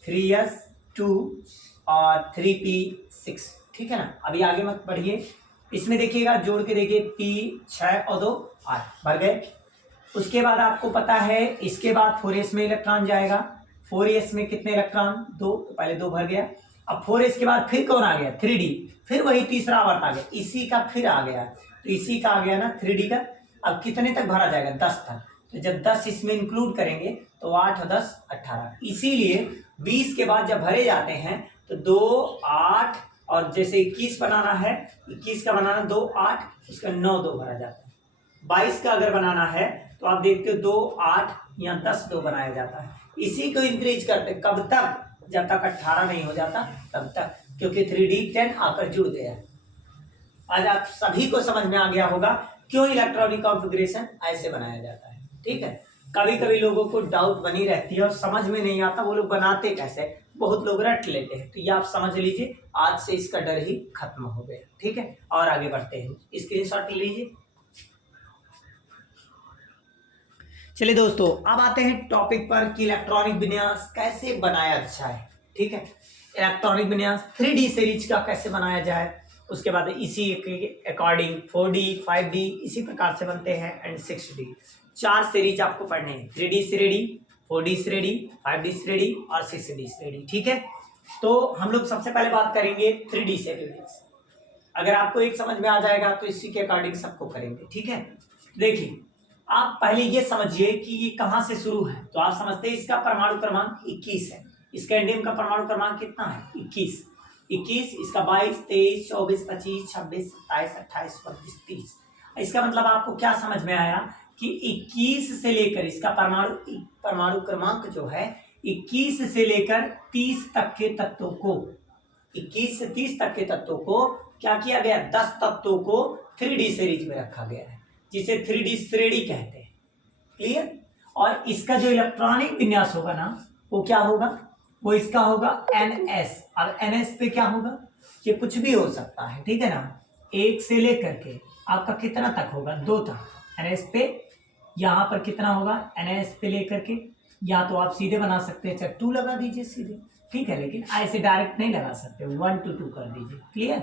3s2 और 3p6, ठीक है ना। अभी आगे मत बढ़िए, इसमें देखिएगा जोड़ के देखिए p6 और 2 8 भर गए। उसके बाद आपको पता है इसके बाद 4s में इलेक्ट्रॉन जाएगा, 4s में कितने इलेक्ट्रॉन 2, तो पहले 2 भर गया। अब 4s के बाद फिर कौन आ गया 3d, फिर वही तीसरा आवर्त आ गया, इसी का फिर आ गया, तो इसी का आ गया ना 3d का। अब कितने तक भरा जाएगा 10 तक, तो जब 10 इसमें इंक्लूड करेंगे तो 8 और 10 18, इसीलिए 20 के बाद जब भरे जाते हैं तो 2, 8 और जैसे 21 बनाना है, 21 का बनाना 2, 8, उसका 9, 2 भरा जाता है। 22 का अगर बनाना है तो आप देखते हो 2, 8 या 10, 2 बनाया जाता है। इसी को इंक्रीज करते कब तक, जब तक 18 नहीं हो जाता तब तक, क्योंकि 3d 10 आकर जुड़ गया है। आज आप सभी को समझ में आ गया होगा क्यों इलेक्ट्रॉनिक कॉन्फ़िगरेशन ऐसे बनाया जाता है, ठीक है। कभी कभी लोगों को डाउट बनी रहती है और समझ में नहीं आता वो लोग बनाते कैसे, बहुत लोग रट लेते हैं, तो ये आप समझ लीजिए आज से इसका डर ही खत्म हो गया, ठीक है। और आगे बढ़ते हैं, स्क्रीनशॉट ले लीजिए। चलिए दोस्तों अब आते हैं टॉपिक पर कि इलेक्ट्रॉनिक विन्यास कैसे बनाया अच्छा है, ठीक है। इलेक्ट्रॉनिक विन्यास 3D सीरीज का कैसे बनाया जाए, उसके बाद इसी के अकॉर्डिंग 4D 5D इसी प्रकार से बनते हैं एंड 6D, 4 सीरीज आपको पढ़ने हैं, 3D श्रेणी, 4D श्रेणी, 5D श्रेणी और 6D श्रेणी, ठीक है। तो हम लोग सबसे पहले बात करेंगे 3D सीरीज। अगर आपको एक समझ में आ जाएगा तो इसी के अकॉर्डिंग सबको करेंगे, ठीक है। देखिए आप पहले ये समझिए कि ये कहाँ से शुरू है, तो आप समझते हैं इसका परमाणु क्रमांक 21 है, इसका एंडियम का परमाणु क्रमांक कितना है 21, इसका 22, 23, 24, 25, 26, 27, 28, 29, 30। इसका मतलब आपको क्या समझ में आया कि 21 से लेकर इसका परमाणु क्रमांक जो है 21 से लेकर 30 तक के तत्वों को, 21 से 30 तक के तत्वों को क्या किया गया, 10 तत्वों को 3D सीरीज में रखा गया है, जिसे 3D श्रेणी कहते हैं, क्लियर। और इसका जो इलेक्ट्रॉनिक विन्यास होगा ना वो क्या होगा, वो इसका होगा NS। अब NS पे क्या होगा, ये कुछ भी हो सकता है, ठीक है ना, 1 से लेकर के आपका कितना तक होगा 2 तक NS पे, यहाँ पर कितना होगा NS पे लेकर के, या तो आप सीधे बना सकते हैं, चाहे 2 लगा दीजिए सीधे, ठीक है, लेकिन ऐसे डायरेक्ट नहीं लगा सकते, 1 to 2 कर दीजिए, क्लियर।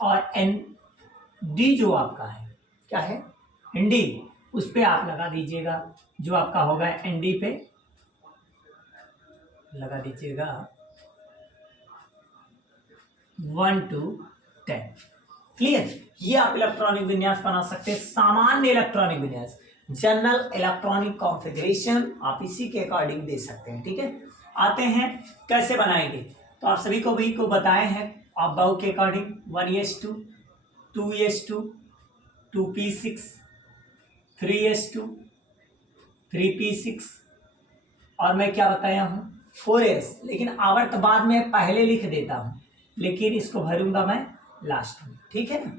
और ND जो आपका है क्या है ND, उस पे आप लगा दीजिएगा, जो आपका होगा ND पे लगा दीजिएगा 1 to 10, क्लियर। ये आप इलेक्ट्रॉनिक विन्यास बना सकते हैं, सामान्य इलेक्ट्रॉनिक विन्यास, जनरल इलेक्ट्रॉनिक कॉन्फ़िगरेशन आप इसी के अकॉर्डिंग दे सकते हैं, ठीक है। आते हैं कैसे बनाएंगे। तो आप सभी को भी को बताए हैं आप बाउ के अकॉर्डिंग 1:2, 2:2, 2p6, 3:2, 3p6 और मैं क्या बताया हूँ 4s, लेकिन आवर्त बाद में पहले लिख देता हूँ, लेकिन इसको भरूंगा मैं लास्ट में, ठीक है ना,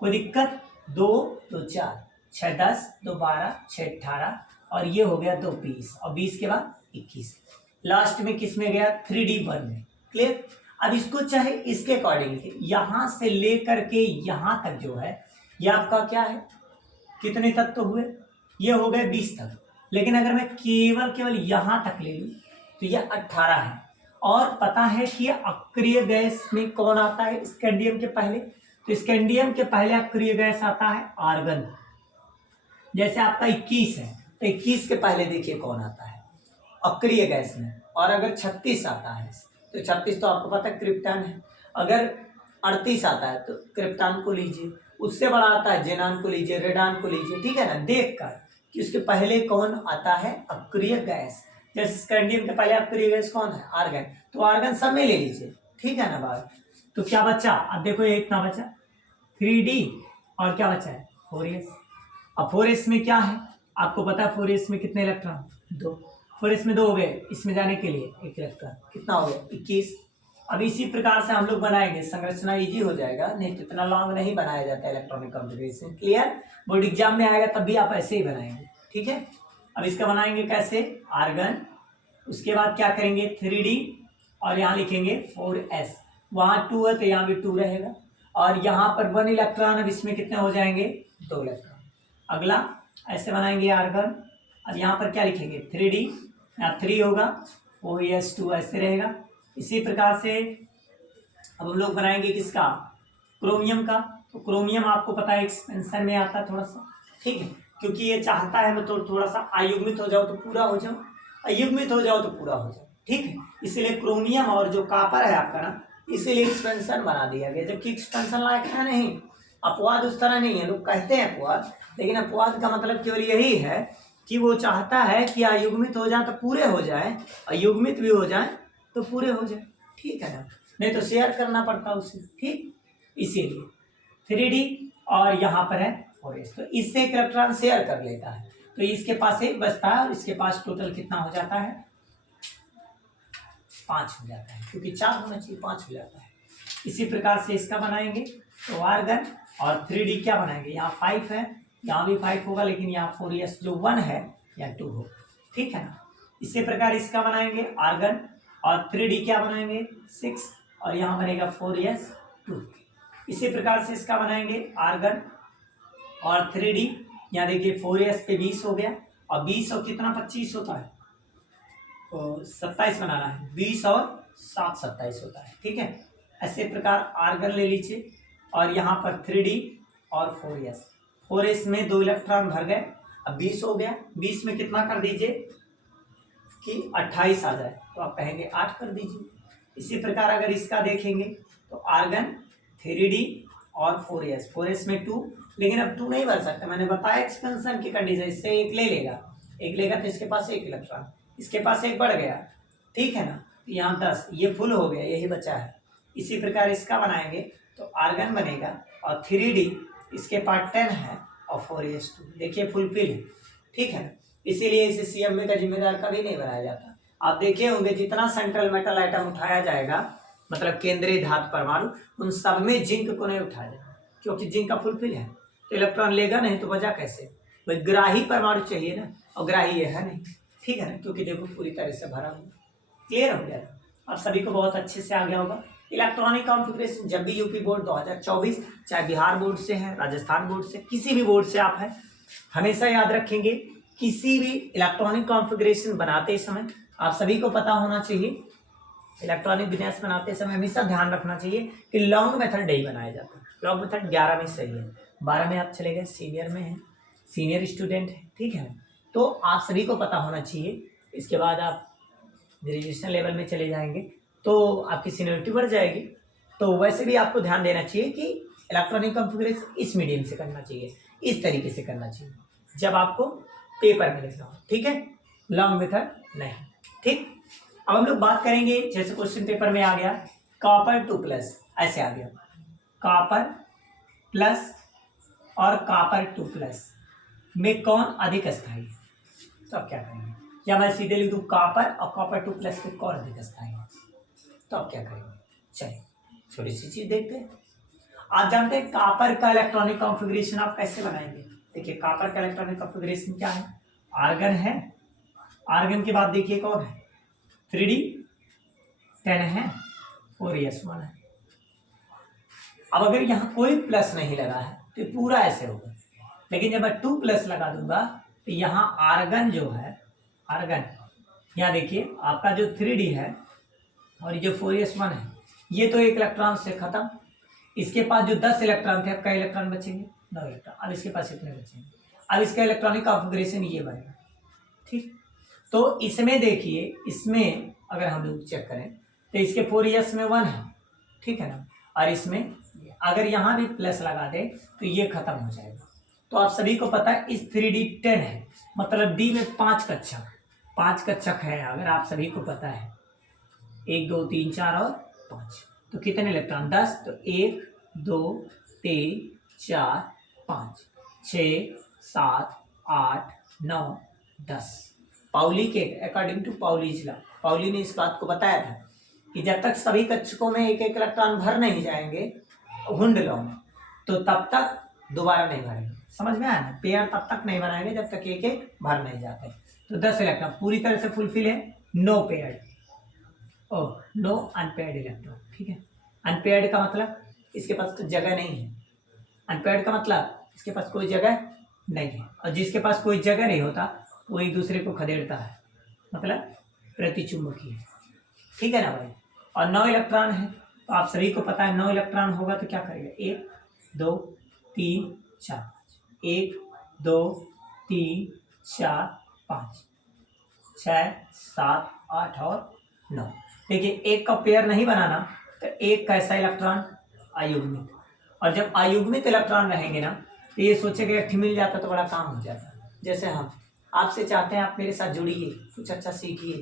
कोई दिक्कत। 2 2 4 6 10 2 12 6 18 और ये हो गया 2 20 और 20 के बाद 21, लास्ट में किस में गया 3D1 में। क्लियर। अब इसको चाहे इसके अकॉर्डिंग यहां से लेकर के यहां तक जो है ये आपका क्या है, कितने तक तो हुए, ये हो गए 20 तक, लेकिन अगर मैं केवल यहां तक ले लूं तो ये 18 है। और पता है कि अक्रिय गैस में कौन आता है स्कैंडियम के पहले, तो स्कैंडियम के पहले अक्रिय गैस आता है आर्गन। जैसे आपका 21 है तो 21 के पहले देखिए कौन आता है अक्रिय गैस में, और अगर 36 आता है तो 36 तो आपको पता है क्रिप्टन है, अगर 38 आता है तो क्रिप्टन को लीजिए, उससे बड़ा आता है जेनान को लीजिए, रेडान को लीजिए, ठीक है ना, देख कर कि उसके पहले कौन आता है अक्रिय गैस। जैसे स्कैंडियम के पहले अक्रिय गैस कौन है आर्गन, तो आर्गन सब में ले लीजिए, ठीक है ना बात। तो क्या बचा, अब देखो ये इतना बचा 3D और क्या बचा है 4s। अब 4s में क्या है आपको पता है 4s में कितने इलेक्ट्रॉन 2, 4s में 2 हो गए, इसमें जाने के लिए 1 इलेक्ट्रॉन, कितना हो गया 21। अब इसी प्रकार से हम लोग बनाएंगे, संरचना इजी हो जाएगा, नहीं तो इतना लॉन्ग नहीं बनाया जाता electronic configuration. Clear. Board exam में आएगा तब भी आप ऐसे ही बनाएंगे, ठीक है। अब इसका बनाएंगे कैसे आर्गन, उसके बाद क्या करेंगे 3D और यहाँ लिखेंगे 4s, वहाँ 2 है तो यहाँ भी 2 रहेगा, और यहाँ पर 1 इलेक्ट्रॉन, अब इसमें कितने हो जाएंगे 2 इलेक्ट्रॉन। अगला ऐसे बनाएंगे आर्गन, अब यहाँ पर क्या लिखेंगे 3D, यहाँ 3 होगा 4s2 ऐसे रहेगा। इसी प्रकार से अब हम लोग बनाएंगे किसका क्रोमियम का, तो क्रोमियम आपको पता है एक्सपेंशन में आता है थोड़ा सा, ठीक है, क्योंकि ये चाहता है मैं तो थोड़ा सा अयुग्मित हो जाओ तो पूरा हो जाओ, अयुग्मित हो जाओ तो पूरा हो जाओ, ठीक है। इसलिए क्रोमियम और जो कापर है आपका ना, इसीलिए एक्सपेंशन बना दिया गया, जबकि एक्सपेंशन लायक है नहीं, अपवाद उस तरह नहीं है, लोग कहते हैं अपवाद, लेकिन अपवाद का मतलब केवल यही है कि वो चाहता है कि अयुग्मित हो जाए तो पूरे हो जाए, अयुग्मित भी हो जाए तो पूरे हो जाए, ठीक है ना, नहीं तो शेयर करना पड़ता उसे, ठीक। इसीलिए 3D और यहाँ पर है 4s, तो इससे एक इलेक्ट्रॉन शेयर कर लेता है, तो इसके पास 1 बचता है और इसके पास टोटल कितना हो जाता है 5 हो जाता है, क्योंकि 4 होना चाहिए 5 हो जाता है। इसी प्रकार से इसका बनाएंगे तो आर्गन और 3D क्या बनाएंगे, यहाँ 5 है, यहाँ भी 5 होगा, लेकिन यहाँ 4s जो 1 है या 2 हो, ठीक है ना। इसी प्रकार इसका बनाएंगे आर्गन और 3D क्या बनाएंगे 6 और यहाँ बनेगा 4s2। इसी प्रकार से इसका बनाएंगे आर्गन और 3D, यहाँ देखिए 4s पे 20 हो गया, और 20 और कितना 25 होता है, तो 27 बनाना है, 20 और 7 27 होता है, ठीक है। ऐसे प्रकार आर्गन ले लीजिए और यहाँ पर 3D और 4s में 2 इलेक्ट्रॉन भर गए, अब 20 हो गया, 20 में कितना कर दीजिए कि 28 आ जाए, तो आप कहेंगे 8 कर दीजिए। इसी प्रकार अगर इसका देखेंगे तो आर्गन 3D और 4s में 2, लेकिन अब 2 नहीं भर सकता, मैंने बताया एक्सपेंशन की कंडीशन, इससे 1 ले लेगा, 1 लेगा तो इसके पास 1 इलेक्ट्रॉन, इसके पास 1 बढ़ गया, ठीक है ना, तो यहाँ 10, ये फुल हो गया, यही बचा है। इसी प्रकार इसका बनाएंगे तो आर्गन बनेगा और 3D, इसके पास 10 है और 4s2 देखिए फुलफिल है, ठीक है ना। इसीलिए इसे CME का जिम्मेदार कभी नहीं बनाया जाता। आप देखे होंगे जितना सेंट्रल मेटल आइटम उठाया जाएगा, मतलब केंद्रीय धातु परमाणु, उन सब में जिंक को नहीं उठाया जाएगा, क्योंकि जिंक का फुलफिल है, तो इलेक्ट्रॉन लेगा नहीं तो बचा कैसे, भाई ग्राही परमाणु चाहिए ना, और ग्राही ये है नहीं, ठीक है ना, क्योंकि देखो पूरी तरह से भरा हुआ। क्लियर हो गया, आप सभी को बहुत अच्छे से आ गया होगा। इलेक्ट्रॉनिक कॉन्फ़िगरेशन जब भी यूपी बोर्ड 2024, चाहे बिहार बोर्ड से है, राजस्थान बोर्ड से, किसी भी बोर्ड से आप हैं, हमेशा याद रखेंगे किसी भी इलेक्ट्रॉनिक कॉन्फ़िगरेशन बनाते समय आप सभी को पता होना चाहिए, इलेक्ट्रॉनिक विन्यास बनाते समय हमेशा ध्यान रखना चाहिए कि लॉन्ग मेथड नहीं बनाया जाता। लॉन्ग मेथड 11 में सही है, 12 में आप चले गए सीनियर में हैं, सीनियर स्टूडेंट हैं, ठीक है, तो आप सभी को पता होना चाहिए। इसके बाद आप ग्रेजुएशन लेवल में चले जाएंगे तो आपकी सीनियरिटी बढ़ जाएगी, तो वैसे भी आपको ध्यान देना चाहिए कि इलेक्ट्रॉनिक कॉन्फ़िगरेशन इस मीडियम से करना चाहिए, इस तरीके से करना चाहिए जब आपको पेपर में लिखना हो, ठीक है, लॉन्ग मेथड नहीं, ठीक। अब हम लोग बात करेंगे, जैसे क्वेश्चन पेपर में आ गया कॉपर 2+, ऐसे आ गया कॉपर प्लस और कॉपर 2+ में कौन अधिक स्थायी है, तो अब क्या करेंगे, या मैं सीधे लिख दूं कॉपर और कॉपर 2+ में कौन अधिक स्थायी है, तो अब क्या करेंगे, चलिए छोटी सी चीज देखते हैं। आप जानते हैं कॉपर का इलेक्ट्रॉनिक कॉन्फ़िगरेशन आप कैसे बनाएंगे। देखिए कॉपर का इलेक्ट्रॉनिक कॉन्फ़िगरेशन क्या है, आर्गन है, आर्गन के बाद देखिए कौन है 3d10 है, 4s1 है। अब अगर यहाँ कोई प्लस नहीं लगा है तो पूरा ऐसे होगा, लेकिन जब मैं 2+ लगा दूंगा तो यहाँ आर्गन जो है, आर्गन यहाँ देखिए आपका जो 3d है और ये जो 4s1 है, ये तो एक इलेक्ट्रॉन से खत्म। इसके पास जो 10 इलेक्ट्रॉन थे, अब कई इलेक्ट्रॉन बचेंगे, 9 इलेक्ट्रॉन। अब इसके पास इतने बचेंगे, अब इसका इलेक्ट्रॉनिक कॉन्फ़िगरेशन ये बनेगा, ठीक। तो इसमें देखिए, इसमें अगर हम लोग चेक करें तो इसके 4s में 1 है, ठीक है ना, और इसमें अगर यहाँ भी प्लस लगा दे तो ये खत्म हो जाएगा। तो आप सभी को पता है इस 3d10 है, मतलब डी में 5 कक्षक है, अगर आप सभी को पता है 1 2 3 4 और 5, तो कितने इलेक्ट्रॉन 10, तो 1 2 3 4 5 6 7 8 9 10। पाउली के according to Pauli's law, Pauli ने इस बात को बताया था कि जब तक सभी कक्षकों में एक एक इलेक्ट्रॉन भर नहीं जाएंगे हुंड लॉ में, तो तब तक दोबारा नहीं भरेंगे। समझ में आया ना, पेयर तब तक नहीं बनाएंगे जब तक एक एक भर नहीं जाते। तो 10 इलेक्ट्रॉन पूरी तरह से फुलफिल है, no paired, no unpaired electron, ठीक है। अनपेयर्ड का मतलब इसके पास तो जगह नहीं है, अनपेयर्ड का मतलब इसके पास कोई जगह नहीं है, और जिसके पास कोई जगह नहीं होता वो एक दूसरे को खदेड़ता है, मतलब प्रतिचुंबकीय, ठीक है ना भाई। और 9 इलेक्ट्रॉन है, तो आप सभी को पता है 9 इलेक्ट्रॉन होगा तो क्या करेगा, 1 2 3 4 5, 1 2 3 4 5 6 7 8 और 9। देखिए एक का पेयर नहीं बनाना, तो एक कैसा इलेक्ट्रॉन अयुग्मित, और जब अयुग्मित इलेक्ट्रॉन रहेंगे ना तो ये सोचेगा एक मिल जाता तो बड़ा काम हो जाता। जैसे हम आपसे चाहते हैं आप मेरे साथ जुड़िए, कुछ अच्छा सीखिए,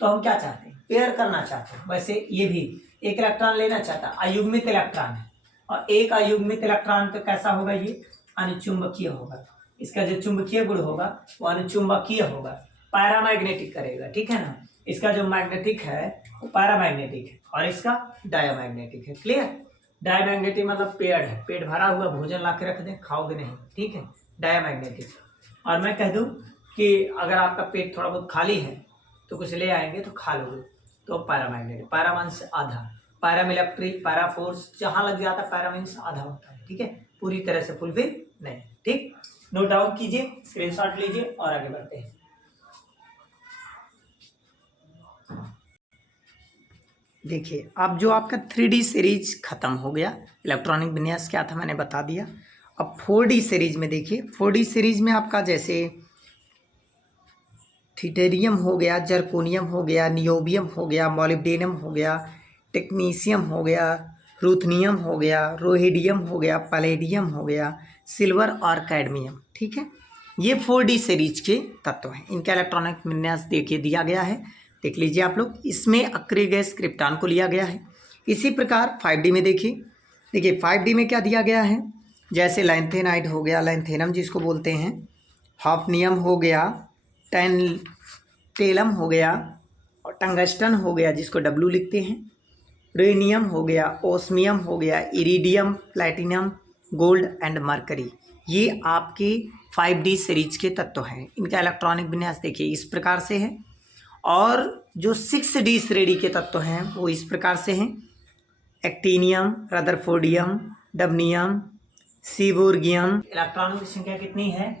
तो हम क्या चाहते हैं, पेयर करना चाहते हैं। वैसे ये भी एक इलेक्ट्रॉन लेना चाहता, अयुग्मित इलेक्ट्रॉन है, और एक अयुग्मित इलेक्ट्रॉन तो कैसा होगा, ये अनुचुंबकीय होगा, इसका जो चुंबकीय गुण होगा वो अनुचुंबकीय होगा, पैरामैग्नेटिक करेगा, ठीक है ना। इसका जो मैग्नेटिक है वो पैरामैग्नेटिक है और इसका डायमैग्नेटिक है। क्लियर, डायमैग्नेटिक मतलब पेड़ है, पेट भरा हुआ भोजन ला के रख दें खाओगे नहीं, ठीक है, डायमैग्नेटिक। और मैं कह दूं कि अगर आपका पेट थोड़ा बहुत खाली है तो कुछ ले आएंगे तो खा लोगे, तो पैरामैग्नेटिक, पैरा मीन्स आधा, पैरामिलिट्री, पैरा फोर्स जहां लग जाता है पैरा मीन्स आधा होता है, ठीक है, पूरी तरह से फुलफिल नहीं, ठीक। नोट डाउन कीजिए, स्क्रीनशॉट लीजिए और आगे बढ़ते हैं। देखिए अब जो आपका 3D सीरीज खत्म हो गया, इलेक्ट्रॉनिक विन्यास क्या था मैंने बता दिया। अब 4D सीरीज में देखिए, 4D सीरीज में आपका जैसे थीटेरियम हो गया, जर्कोनियम हो गया, नियोबियम हो गया, मॉलिब्डेनम हो गया, टेक्नीशियम हो गया, रुथनियम हो गया, रोहिडियम हो गया, पैलेडियम हो गया, सिल्वर और कैडमियम, ठीक है। ये 4D सीरीज के तत्व हैं, इनका इलेक्ट्रॉनिक विन्यास देखिए दिया गया है, देख लीजिए आप लोग। इसमें अक्रिय गैस क्रिप्टॉन को लिया गया है। इसी प्रकार 5D में देखिए 5D में क्या दिया गया है, जैसे लैंथेनाइड हो गया, लैंथेनम जिसको बोलते हैं, हॉफनियम हो गया, टेलम हो गया, और टंगस्टन हो गया जिसको W लिखते हैं, रेनियम हो गया, ओस्मियम हो गया, iridium, platinum, gold and mercury. ये आपके 5D सीरीज के तत्व हैं। इनका इलेक्ट्रॉनिक विन्यास देखिए इस प्रकार से है, और जो 6D श्रेणी के तत्व हैं वो इस प्रकार से हैं, एक्टीनियम, रदरफोर्डियम, डबनियम, सीबोर्गियम। इलेक्ट्रॉनों की संख्या कितनी है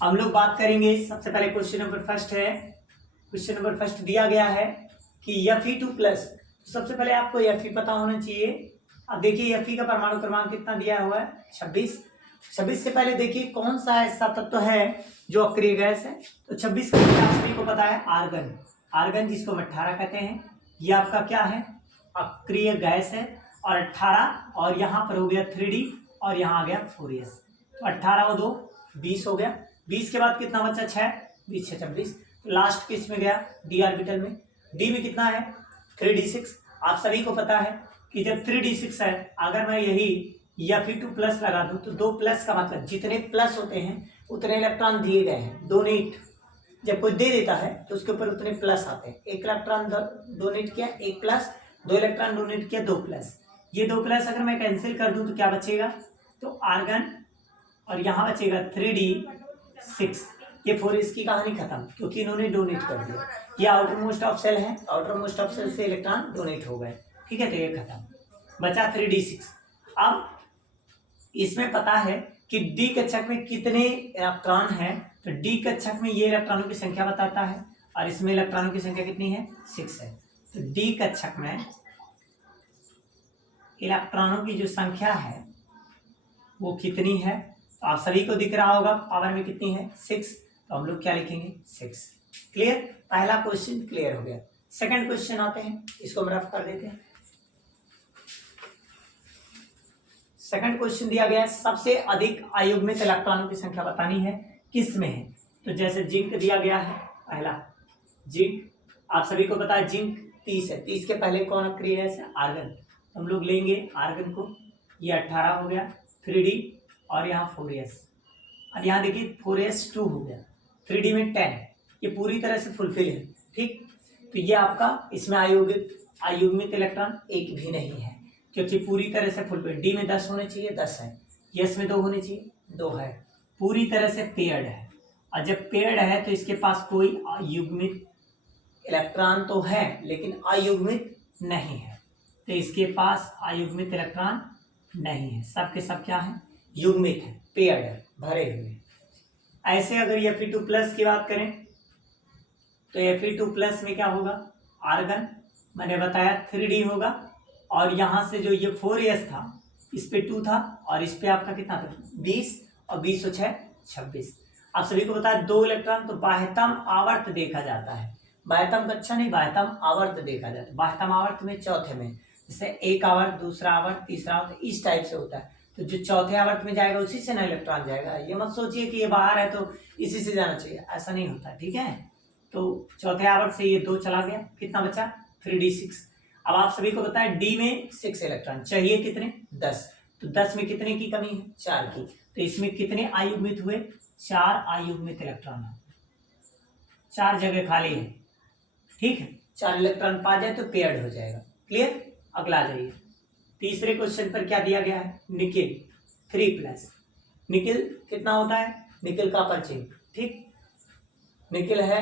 हम लोग बात करेंगे। सबसे पहले क्वेश्चन नंबर फर्स्ट है, क्वेश्चन नंबर फर्स्ट दिया गया है कि Fe2+, सबसे पहले आपको Fe पता होना चाहिए। अब देखिए Fe का परमाणु क्रमांक कितना दिया हुआ है, 26। 26 से पहले देखिए कौन सा ऐसा तत्व है जो अक्रिय गैस है, तो 26 के लिए आप सभी को पता है आर्गन, आर्गन जिसको हम 18 कहते हैं, ये आपका क्या है, अक्रिय गैस है। और 18 और यहाँ पर हो गया 3D और यहाँ आ गया 4s, तो 18 और 2 20 हो गया। 20 के बाद कितना बचा, 6, 20 6 26, तो लास्ट किस में गया, D ऑर्बिटल में। डी में कितना है 3d6। आप सभी को पता है कि जब 3d6 है, अगर मैं यही Fe2 प्लस लगा दूं तो 2 प्लस का मतलब जितने प्लस होते हैं उतने इलेक्ट्रॉन दिए गए हैं। डोनेट जब कोई दे देता है तो उसके ऊपर उतने प्लस आते हैं। एक इलेक्ट्रॉन डोनेट किया 1 प्लस, 2 इलेक्ट्रॉन डोनेट किया 2 प्लस। ये 2 प्लस अगर मैं कैंसिल कर दूं तो क्या बचेगा, तो आर्गन, और यहाँ बचेगा 3d6। ये 4s की कहानी खत्म, क्योंकि इन्होंने डोनेट कर दिया। ये आउटर मोस्ट ऑफ सेल है, आउटर मोस्ट ऑफ सेल से इलेक्ट्रॉन डोनेट हो गए, ठीक है। तो ये खत्म, बचा 3d6। अब इसमें पता है कि डी कक्षक में कितने इलेक्ट्रॉन हैं, तो डी कक्षक में ये इलेक्ट्रॉनों की संख्या बताता है, और इसमें इलेक्ट्रॉनों की संख्या कितनी है 6 है। तो डी कक्षक में इलेक्ट्रॉनों की जो संख्या है वो कितनी है, तो आप सभी को दिख रहा होगा पावर में कितनी है 6, तो हम लोग क्या लिखेंगे 6। क्लियर, पहला क्वेश्चन क्लियर हो गया। सेकंड क्वेश्चन आते हैं, इसको हम रफ कर देते हैं। सेकंड क्वेश्चन दिया गया है, सबसे अधिक अयुग्मित इलेक्ट्रॉनों की संख्या बतानी है, किस में है। तो जैसे जिंक दिया गया है, पहला जिंक, आप सभी को पता है जिंक 30 है, 30 के पहले कौन क्रिया है आर्गन, हम लोग लेंगे आर्गन को, ये 18 हो गया 3d, और यहाँ 4s, और यहाँ देखिए 4s2 हो गया, 3d में 10, ये पूरी तरह से फुलफिल है, ठीक। तो ये आपका इसमें अयुग्मित इलेक्ट्रॉन एक भी नहीं है, क्योंकि पूरी तरह से फुलफिल। डी में 10 होने चाहिए, 10 है, यस में 2 होने चाहिए, 2 है, पूरी तरह से पेयर्ड है। और जब पेयर्ड है तो इसके पास कोई अयुग्मित इलेक्ट्रॉन तो है लेकिन अयुग्मित नहीं है, तो इसके पास अयुग्मित इलेक्ट्रॉन नहीं है, सब के सब क्या है युग्मित है, पेयर्ड है, भरे हुए। ऐसे अगर Fe2 प्लस की बात करें तो Fe2 प्लस में क्या होगा, आर्गन मैंने बताया 3d होगा, और यहाँ से जो ये 4s था इस पे 2 था, और इस पे आपका कितना था 20, और 20 और 6 26। आप सभी को बताया 2 इलेक्ट्रॉन तो बाह्यतम आवर्त देखा जाता है, बाह्यतम कक्षा नहीं बाह्यतम आवर्त देखा जाता है। बाह्यतम आवर्त में चौथे में, जैसे एक आवर्त, दूसरा आवर्त, तीसरा आवर्त, इस टाइप से होता है। तो जो चौथे आवर्त में जाएगा उसी से ना इलेक्ट्रॉन जाएगा, ये मत सोचिए कि ये बाहर है तो इसी से जाना चाहिए, ऐसा नहीं होता, ठीक है। तो चौथे आवर्त से ये 2 चला गया, कितना बचा 3d6। अब आप सभी को बताया डी में 6 इलेक्ट्रॉन चाहिए, कितने 10, तो 10 में कितने की कमी है 4 की, तो इसमें कितने अयुग्मित हुए 4 अयुग्मित इलेक्ट्रॉन, 4 जगह खाली है, ठीक है। 4 इलेक्ट्रॉन पा जाए तो पेयर्ड हो जाएगा। क्लियर, अगला आ जाइए। तीसरे क्वेश्चन पर क्या दिया गया है, निकेल 3+। निकेल कितना होता है, निकेल का परचेंट, ठीक, निकेल है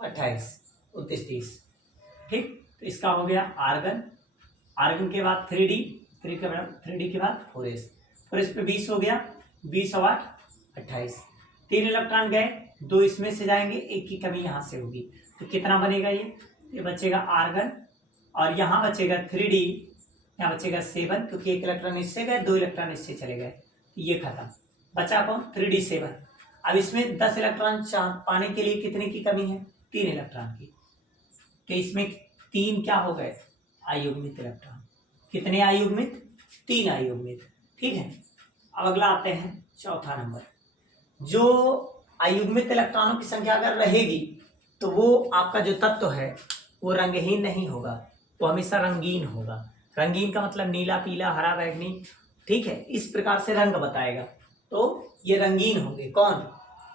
28, 29, 30, ठीक। तो इसका हो गया आर्गन, आर्गन के बाद 3d, 3d के बाद 4s, 4s पे 20 हो गया, 20 और 8 28, 3 इलेक्ट्रॉन गए, 2 इसमें से जाएंगे, 1 की कमी यहाँ से होगी, तो कितना बनेगा ये बचेगा आर्गन, और यहाँ बचेगा 3d, यहाँ बचेगा 7, क्योंकि 1 इलेक्ट्रॉन इससे गए, 2 इलेक्ट्रॉन इससे चले गए, ये खत्म, बचा कौन 3d7। अब इसमें 10 इलेक्ट्रॉन पाने के लिए कितने की कमी है 3 इलेक्ट्रॉन की, तो इसमें 3 क्या हो गए अयुग्मित इलेक्ट्रॉन, कितने अयुग्मित 3 अयुग्मित, ठीक है। अब अगला आते हैं चौथा नंबर, जो अयुग्मित इलेक्ट्रॉनों की संख्या अगर रहेगी तो वो आपका जो तत्व है वो रंगहीन नहीं होगा, वो हमेशा रंगीन होगा। रंगीन का मतलब नीला, पीला, हरा, बैगनी, ठीक है, इस प्रकार से रंग बताएगा, तो ये रंगीन होंगे कौन,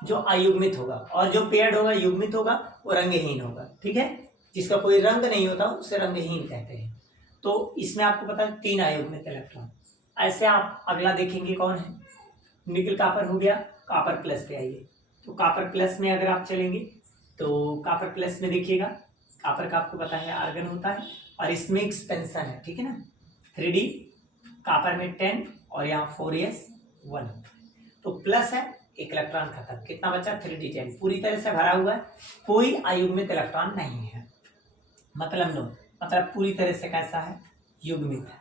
जो अयुग्मित होगा, और जो पेयर्ड होगा युग्मित होगा वो रंगहीन होगा, ठीक है। जिसका कोई रंग नहीं होता उसे रंगहीन कहते हैं। तो इसमें आपको पता है 3 अयुग्मित इलेक्ट्रॉन। ऐसे आप अगला देखेंगे कौन है, निकल कापर हो गया, कापर प्लस पे आइए। तो कापर प्लस में अगर आप चलेंगे तो कापर प्लस में देखिएगा, कापर का आपको पता है आर्गन होता है, और इसमें एक्सपेंशन है, ठीक है ना, 3d, कापर में 10, और यहाँ 4s 1, तो प्लस है, 1 इलेक्ट्रॉन खत्म, कितना बचा 3d10, पूरी तरह से भरा हुआ है, कोई अयुग्मित इलेक्ट्रॉन नहीं है, मतलब नो, मतलब पूरी तरह से कैसा है युग्मित है।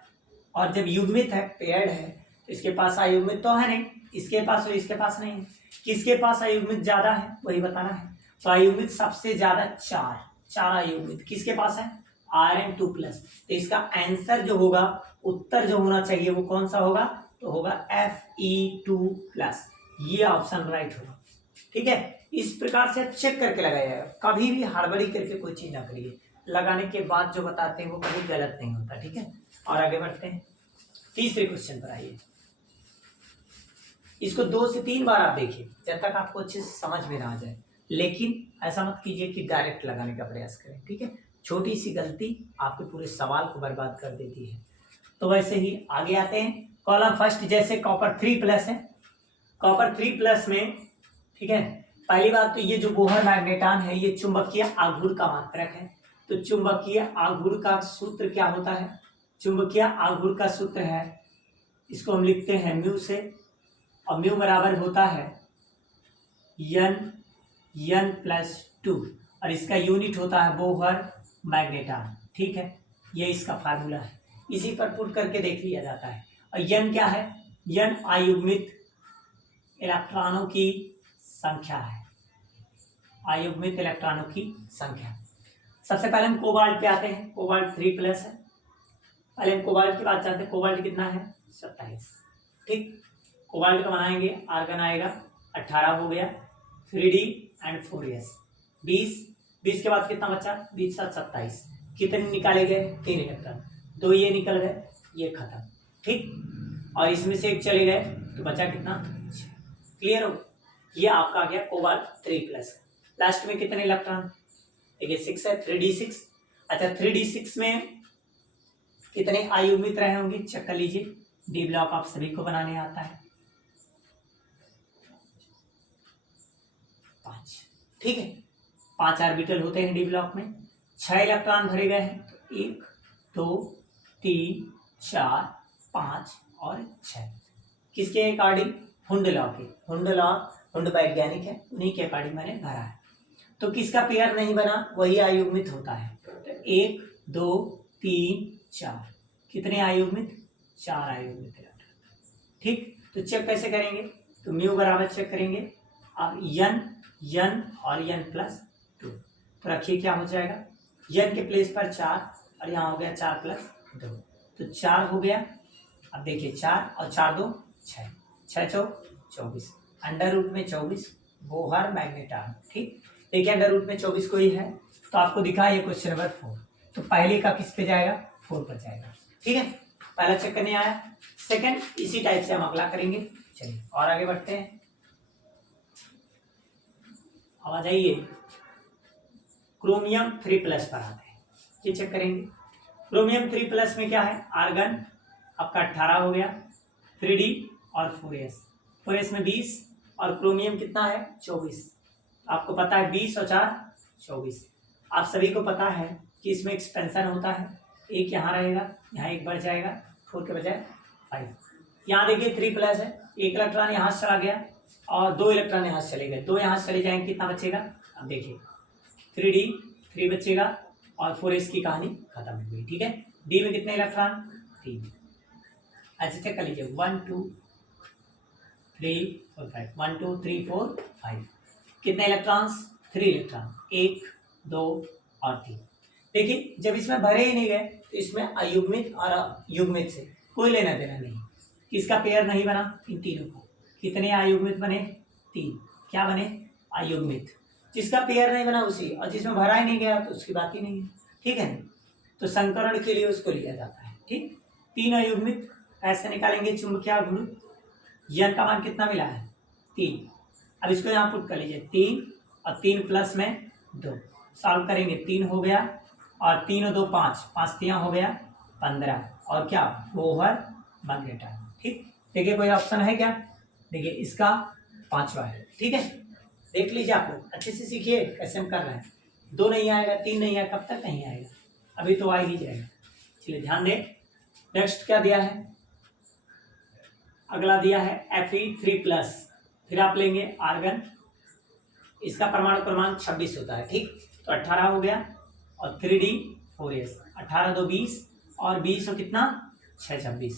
और जब युग्मित है पेयर्ड है तो इसके पास अयुग्मित तो है नहीं, इसके पास और इसके पास नहीं है, किसके पास अयुग्मित ज्यादा है वही बताना है। तो अयुग्मित सबसे ज्यादा 4 अयुग्मित किसके पास है Rn2+, तो इसका आंसर जो होगा, उत्तर जो होना चाहिए वो कौन सा होगा, तो होगा Fe2+, ये ऑप्शन राइट होगा, ठीक है। इस प्रकार से चेक करके लगाइएगा, कभी भी हड़बड़ी करके कोई चीज ना करिए, लगाने के बाद जो बताते हैं वो कभी गलत नहीं होता, ठीक है। और आगे बढ़ते हैं, तीसरे क्वेश्चन पर आइए। इसको 2 से 3 बार आप देखिए जब तक आपको अच्छे से समझ में ना आ जाए, लेकिन ऐसा मत कीजिए कि डायरेक्ट लगाने का प्रयास करें, ठीक है। छोटी सी गलती आपके पूरे सवाल को बर्बाद कर देती है। तो वैसे ही आगे आते हैं, कॉलम फर्स्ट, जैसे कॉपर 3+ है, कॉपर 3+ में, ठीक है। पहली बात तो ये जो बोहर मैग्नेटान है ये चुंबकीय आघूर्ण का मात्रक है। तो चुंबकीय आघूर्ण का सूत्र क्या होता है? चुंबकीय आघूर्ण का सूत्र है, इसको हम लिखते हैं म्यू से, और म्यू बराबर होता है n+2, और इसका यूनिट होता है बोहर मैग्नेटान, ठीक है। ये इसका फार्मूला है, इसी पर पुट करके देख लिया जाता है। और n क्या है? n अयुग्मित इलेक्ट्रॉनों की संख्या है, अयुग्मित इलेक्ट्रॉनों की संख्या। सबसे पहले हम कोबाल्ट पे आते हैं, कोबाल्ट 3+ है। पहले हम कोबाल्ट की बात जानते हैं, कोबाल्ट कितना है? 27, ठीक। कोबाल्ट का बनाएंगे, आर्गन आएगा 18 हो गया, 3D एंड 4s 20 के बाद कितना बचा? 20 7 27, कितने निकाले गए? 3 इलेक्ट्रॉन, 2 ये निकल गए, ये खत्म, ठीक। और इसमें से एक चले गए तो बचा कितना? 6। क्लियर हो? ये आपका आ गया कोबाल्ट 3+। लास्ट में कितने इलेक्ट्रॉन? देखिए 6 है, 3D6। अच्छा 3D6 में कितने अयुग्मित रहे होंगे? चेक कर लीजिए, डी ब्लॉक आप सभी को बनाने आता है, 5, ठीक है। 5 ऑर्बिटल होते हैं डी ब्लॉक में, 6 इलेक्ट्रॉन भरे गए हैं, तो 1 2 3 4 5 और 6। किसके अकॉर्डिंग? हुंड लॉ के, हुंड वैज्ञानिक है, उन्हीं के अकॉर्डिंग मैंने भरा है। तो किसका पेयर नहीं बना? वही अयुग्मित होता है। तो 1 2 3 4, कितने अयुग्मित? 4 अयुग्मित इलेक्ट्रॉन, ठीक। तो चेक कैसे करेंगे? तो म्यू बराबर चेक करेंगे, अब n और n+2, तो रखिए क्या हो जाएगा? n के प्लेस पर 4 और यहाँ हो गया 4+2, तो 4 हो गया। अब देखिए 4 और 4 2 6, 6 चौ 24, अंडर रूट में 24 बोहर मैग्नेटान, ठीक। देखिए अंडर रूट में 24 कोई है, तो आपको दिखा ये क्वेश्चन नंबर 4, तो पहले का किस पे जाएगा? 4 पर जाएगा, ठीक है। पहला चेक करने आया, सेकंड इसी टाइप से हम अगला करेंगे। चलिए और आगे बढ़ते हैं, अब आ जाइए क्रोमियम 3+ पर आते हैं, ये चेक करेंगे। क्रोमियम 3+ में क्या है? आर्गन आपका 18 हो गया, 3D और 4s में 20, और क्रोमियम कितना है? 24। आपको पता है 20 और 4 24। आप सभी को पता है कि इसमें एक्सपेंशन होता है, एक यहाँ रहेगा, यहाँ एक बढ़ जाएगा, 4 के बजाय 5। यहाँ देखिए 3+ है, एक इलेक्ट्रॉन यहाँ से चला गया और 2 इलेक्ट्रॉन यहाँ से चले गए, 2 यहाँ से चले जाएंगे, कितना बचेगा? अब देखिए 3D 3 बचेगा और 4s की कहानी खत्म हो गई, ठीक है। डी में कितने इलेक्ट्रॉन? 3। अच्छा चेक कर लीजिए, 1 2 3 4 5, 1 2 3 4 5, कितने इलेक्ट्रॉन्स? 3 इलेक्ट्रॉन, 1 2 और 3। देखिए जब इसमें भरे ही नहीं गए तो इसमें अयुग्मित और युग्मित से कोई लेना देना नहीं, किसका पेयर नहीं बना? इन तीनों को। कितने अयुग्मित बने? 3। क्या बने? अयुग्मित। जिसका पेयर नहीं बना उसी, और जिसमें भरा ही नहीं गया तो उसकी बात ही नहीं है, ठीक है। तो संकरण के लिए उसको लिया जाता है, ठीक। 3 अयुग्मित ऐसे निकालेंगे, चुंबकीय आघूर्ण n का मान कितना मिला है? 3। अब इसको यहाँ पुट कर लीजिए, 3 और 3+ में 2, सॉल्व करेंगे, 3 हो गया और 3 और 2 5, 5 3 हो गया 15, और क्या? बोहर मैग्नेटान, ठीक। देखिए कोई ऑप्शन है क्या? देखिए इसका 5वां है, ठीक है। देख लीजिए, आप लोग अच्छे से सीखिए कैसे हम कर रहे हैं। 2 नहीं आएगा, 3 नहीं आएगा, कब तक नहीं आएगा? अभी तो आ ही जाएगा। चलिए ध्यान दें, नेक्स्ट क्या दिया है? अगला दिया है Fe3+, फिर आप लेंगे आर्गन, इसका परमाणु क्रमांक 26 होता है, ठीक। तो 18 हो गया और 3D 4s, 18 2 20 और 20 और कितना? 6 26,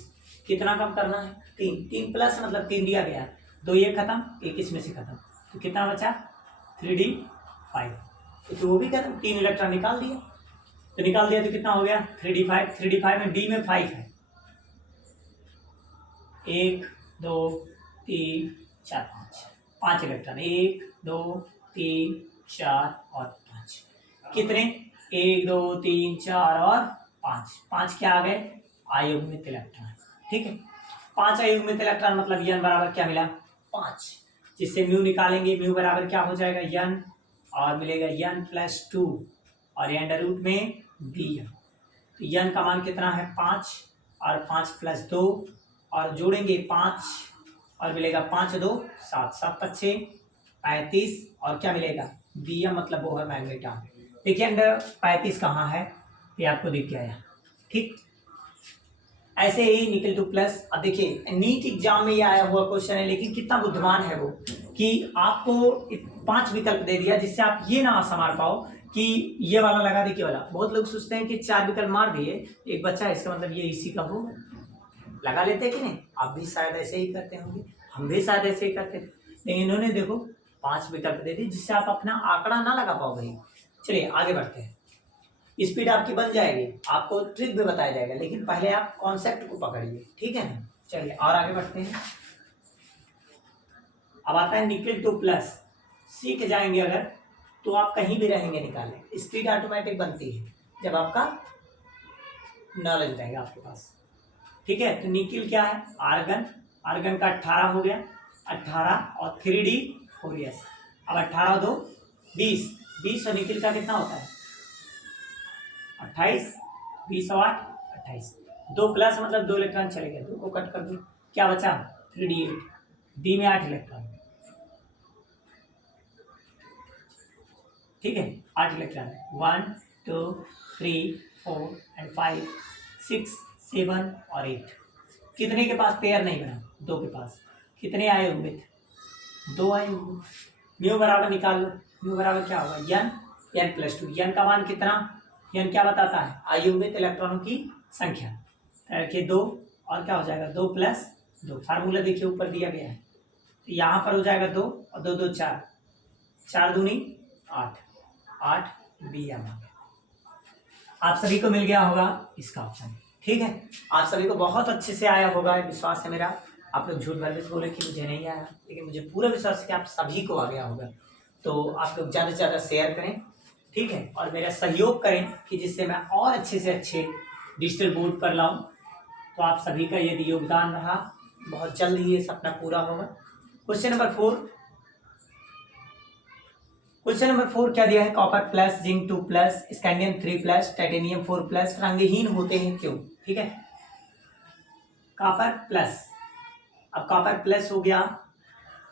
कितना कम करना है? 3 मतलब 3 दिया गया, 2 ये खत्म, 1 इसमें से खत्म, तो कितना बचा? 3D 5, तो वो भी खत्म, 3 इलेक्ट्रॉन निकाल दिया, तो निकाल दिया तो कितना हो गया? 3D 5। 3D 5 में डी में 5 है, 1 2 3 4 5 इलेक्ट्रॉन, 1 2 3 4 और 5, कितने? 1 2 3 4 और 5, 5 क्या आ गए? अयुग्मित इलेक्ट्रॉन। ठीक है, 5 अयुग्मित इलेक्ट्रॉन मतलब n बराबर क्या मिला? 5, जिससे म्यू निकालेंगे, म्यू बराबर क्या हो जाएगा? n, और मिलेगा n+2 और ये अंडर रूट में Bm। तो n का मान कितना है? 5, और 5+2 और जोड़ेंगे 5 और मिलेगा 5 2 7, 7 5 35 और क्या मिलेगा? Bm मतलब वो है मैग्नेटॉन। देखिए अंडर 35 कहाँ है? ये आपको दिख गया। ठीक, ऐसे ही निकल टू प्लस। अब देखिए नीट एग्जाम में ये आया हुआ क्वेश्चन है, लेकिन कितना बुद्धिमान है वो कि आपको 5 विकल्प दे दिया जिससे आप ये ना संभाल पाओ कि ये वाला लगा दे, वाला। बहुत लोग सोचते हैं कि 4 विकल्प मार दिए, एक बच्चा, इसका मतलब ये इसी का हो, लगा लेते कि नहीं? आप भी शायद ऐसे ही करते होंगे, हम भी शायद ऐसे ही करते थे, लेकिन इन्होंने देखो 5 विकल्प दे दिए जिससे आप अपना आंकड़ा ना लगा पाओ भाई। चलिए आगे बढ़ते हैं, स्पीड आपकी बन जाएगी, आपको ट्रिक भी बताया जाएगा, लेकिन पहले आप कॉन्सेप्ट को पकड़िए। ठीक है ना? चलिए और आगे बढ़ते हैं। अब आता है निकल टू प्लस। सीख जाएंगे अगर तो आप कहीं भी रहेंगे निकालें, स्पीड ऑटोमेटिक बनती है जब आपका नॉलेज रहेगा आपके पास। ठीक है, तो निकल क्या है? आर्गन, आर्गन का 18 हो गया, 18 और 3D 4s। अब 18 2 20, 20 और निकल का कितना होता है? 28, 20 और 8 28, 2 प्लस मतलब 2 इलेक्ट्रॉन चले गए, 2 को कट कर दो, क्या बचा? 3D8, डी में 8 इलेक्ट्रॉन। ठीक है, 8 इलेक्ट्रॉन, 1 2 3 4 एंड 5 6 7 और 8। कितने के पास पेयर नहीं बना? 2 के पास। कितने आए उम्मीद? 2 आए उम्मीद। म्यू बराबर निकाल लो, म्यू बराबर क्या होगा? n+2। n का मान कितना? n क्या बताता है? अयुग्मित इलेक्ट्रॉनों की संख्या। रखिए 2 और क्या हो जाएगा? 2 + 2, फार्मूला देखिए ऊपर दिया गया है, तो यहाँ पर हो जाएगा 2 और 2 2 4, 4 दूनी 8, 8 Bm। आप सभी को मिल गया होगा इसका ऑप्शन। ठीक है, आप सभी को बहुत अच्छे से आया होगा, विश्वास है मेरा। आप लोग झूठ भले बोले कि मुझे नहीं आया, लेकिन मुझे पूरा विश्वास है कि आप सभी को आ गया होगा। तो आप लोग ज़्यादा से ज़्यादा शेयर करें, ठीक है, और मेरा सहयोग करें कि जिससे मैं और अच्छे से अच्छे डिजिटल बोर्ड पर लाऊं। तो आप सभी का यदि योगदान रहा, बहुत जल्द ये सपना पूरा होगा। क्वेश्चन नंबर 4, क्वेश्चन नंबर 4 क्या दिया है? Copper plus, zinc 2 plus, scandium 3 plus, titanium 4 plus रंगहीन होते हैं क्यों? ठीक है, कॉपर प्लस, अब कॉपर प्लस हो गया,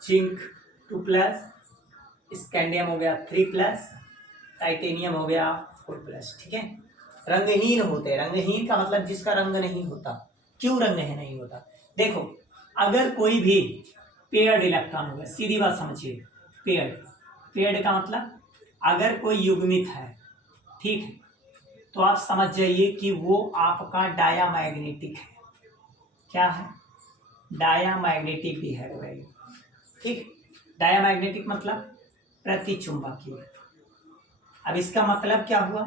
जिंक 2 प्लस, स्कैंडियम हो गया 3 प्लस, टाइटेनियम हो गया 4 प्लस। ठीक है, रंगहीन होते हैं। रंगहीन का मतलब जिसका रंग नहीं होता। क्यों रंग है नहीं होता? देखो, अगर कोई भी पेयर्ड इलेक्ट्रॉन होगा, सीधी बात समझिए, पेयर्ड, पेयर्ड का मतलब अगर कोई युग्मित है, ठीक है, तो आप समझ जाइए कि वो आपका डायामैग्नेटिक है। क्या है? डायामैग्नेटिक भी है वैल्यू। ठीक, डायामैग्नेटिक मतलब प्रतिचुंबकीय। अब इसका मतलब क्या हुआ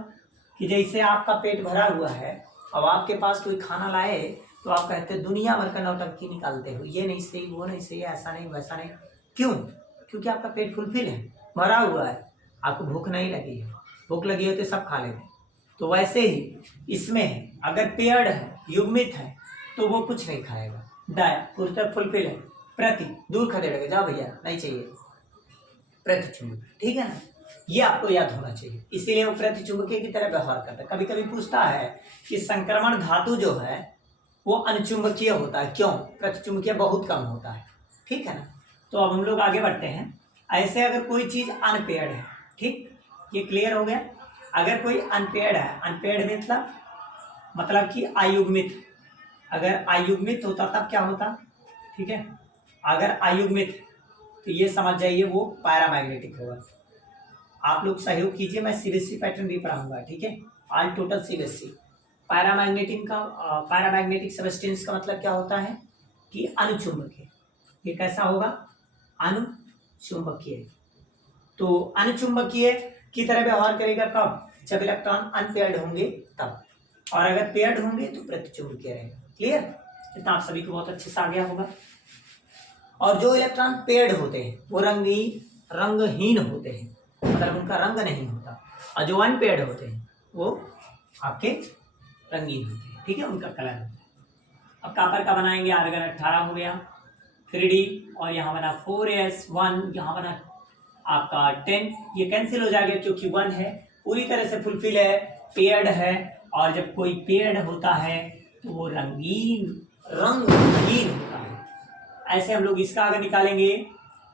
कि जैसे आपका पेट भरा हुआ है, अब आपके पास कोई खाना लाए तो आप कहते दुनिया भर का नौटंकी निकालते हो, ये नहीं सही, वो नहीं सही, ऐसा नहीं वैसा नहीं। क्यों? क्योंकि आपका पेट फुलफिल है, भरा हुआ है, आपको भूख नहीं लगी है। भूख लगी हो तो सब खा लेते। तो वैसे ही इसमें है, अगर पेयर्ड है, युग्मित है, तो वो कुछ नहीं खाएगा। डाया पूरी तरह फुलफिल है, प्रति दूर खदेड़ेगा, जाओ भैया नहीं चाहिए, प्रतिचुंबक। ठीक है ना, ये आपको याद होना चाहिए। इसीलिए वो प्रतिचुंबकीय की तरह व्यवहार करता है। कभी कभी पूछता है कि संक्रमण धातु जो है वो अनुचुंबकीय होता है, क्यों? प्रतिचुंबकीय बहुत कम होता है। ठीक है ना, तो अब हम लोग आगे बढ़ते हैं। ऐसे अगर कोई चीज अनपेयर्ड है, ठीक, ये क्लियर हो गया। अगर कोई अनपेयर्ड है, अनपेयर्ड मतलब कि अयुग्मित, अगर अयुग्मित होता तब क्या होता? ठीक है, अगर अयुग्मित तो ये समझ जाइए वो पैरामैग्नेटिक होगा। आप लोग सहयोग कीजिए, मैं सीबीएसई पैटर्न भी पढ़ाऊंगा। ठीक है, all total CBSE. Paramagnetic substance का मतलब क्या होता है कि अनुचुंबकीय। ये कैसा होगा? अनुचुंबकीय। तो अनुचुंबकीय की तरह व्यवहार करेगा कब? जब इलेक्ट्रॉन अनपेयर्ड होंगे तब, और अगर पेयर्ड होंगे तो प्रतिचुंबकीय रहेगा। क्लियर? इतना आप सभी को बहुत अच्छे से आ गया होगा। और जो इलेक्ट्रॉन पेयर्ड होते हैं वो रंगहीन होते हैं, मतलब उनका रंग नहीं होता। और जो अनपेयर्ड होते हैं वो आपके रंगीन होते हैं, ठीक है, उनका कलर होता है। अब कॉपर का बनाएंगे, आर्गन 18 हो गया 3D, और यहाँ बना 4s1, यहाँ बना आपका 10, ये कैंसिल हो जाएगा क्योंकि 1 है, पूरी तरह से फुलफिल है, पेयर्ड है, और जब कोई पेयर्ड होता है तो वो रंगीन होता है। ऐसे हम लोग इसका आगे निकालेंगे,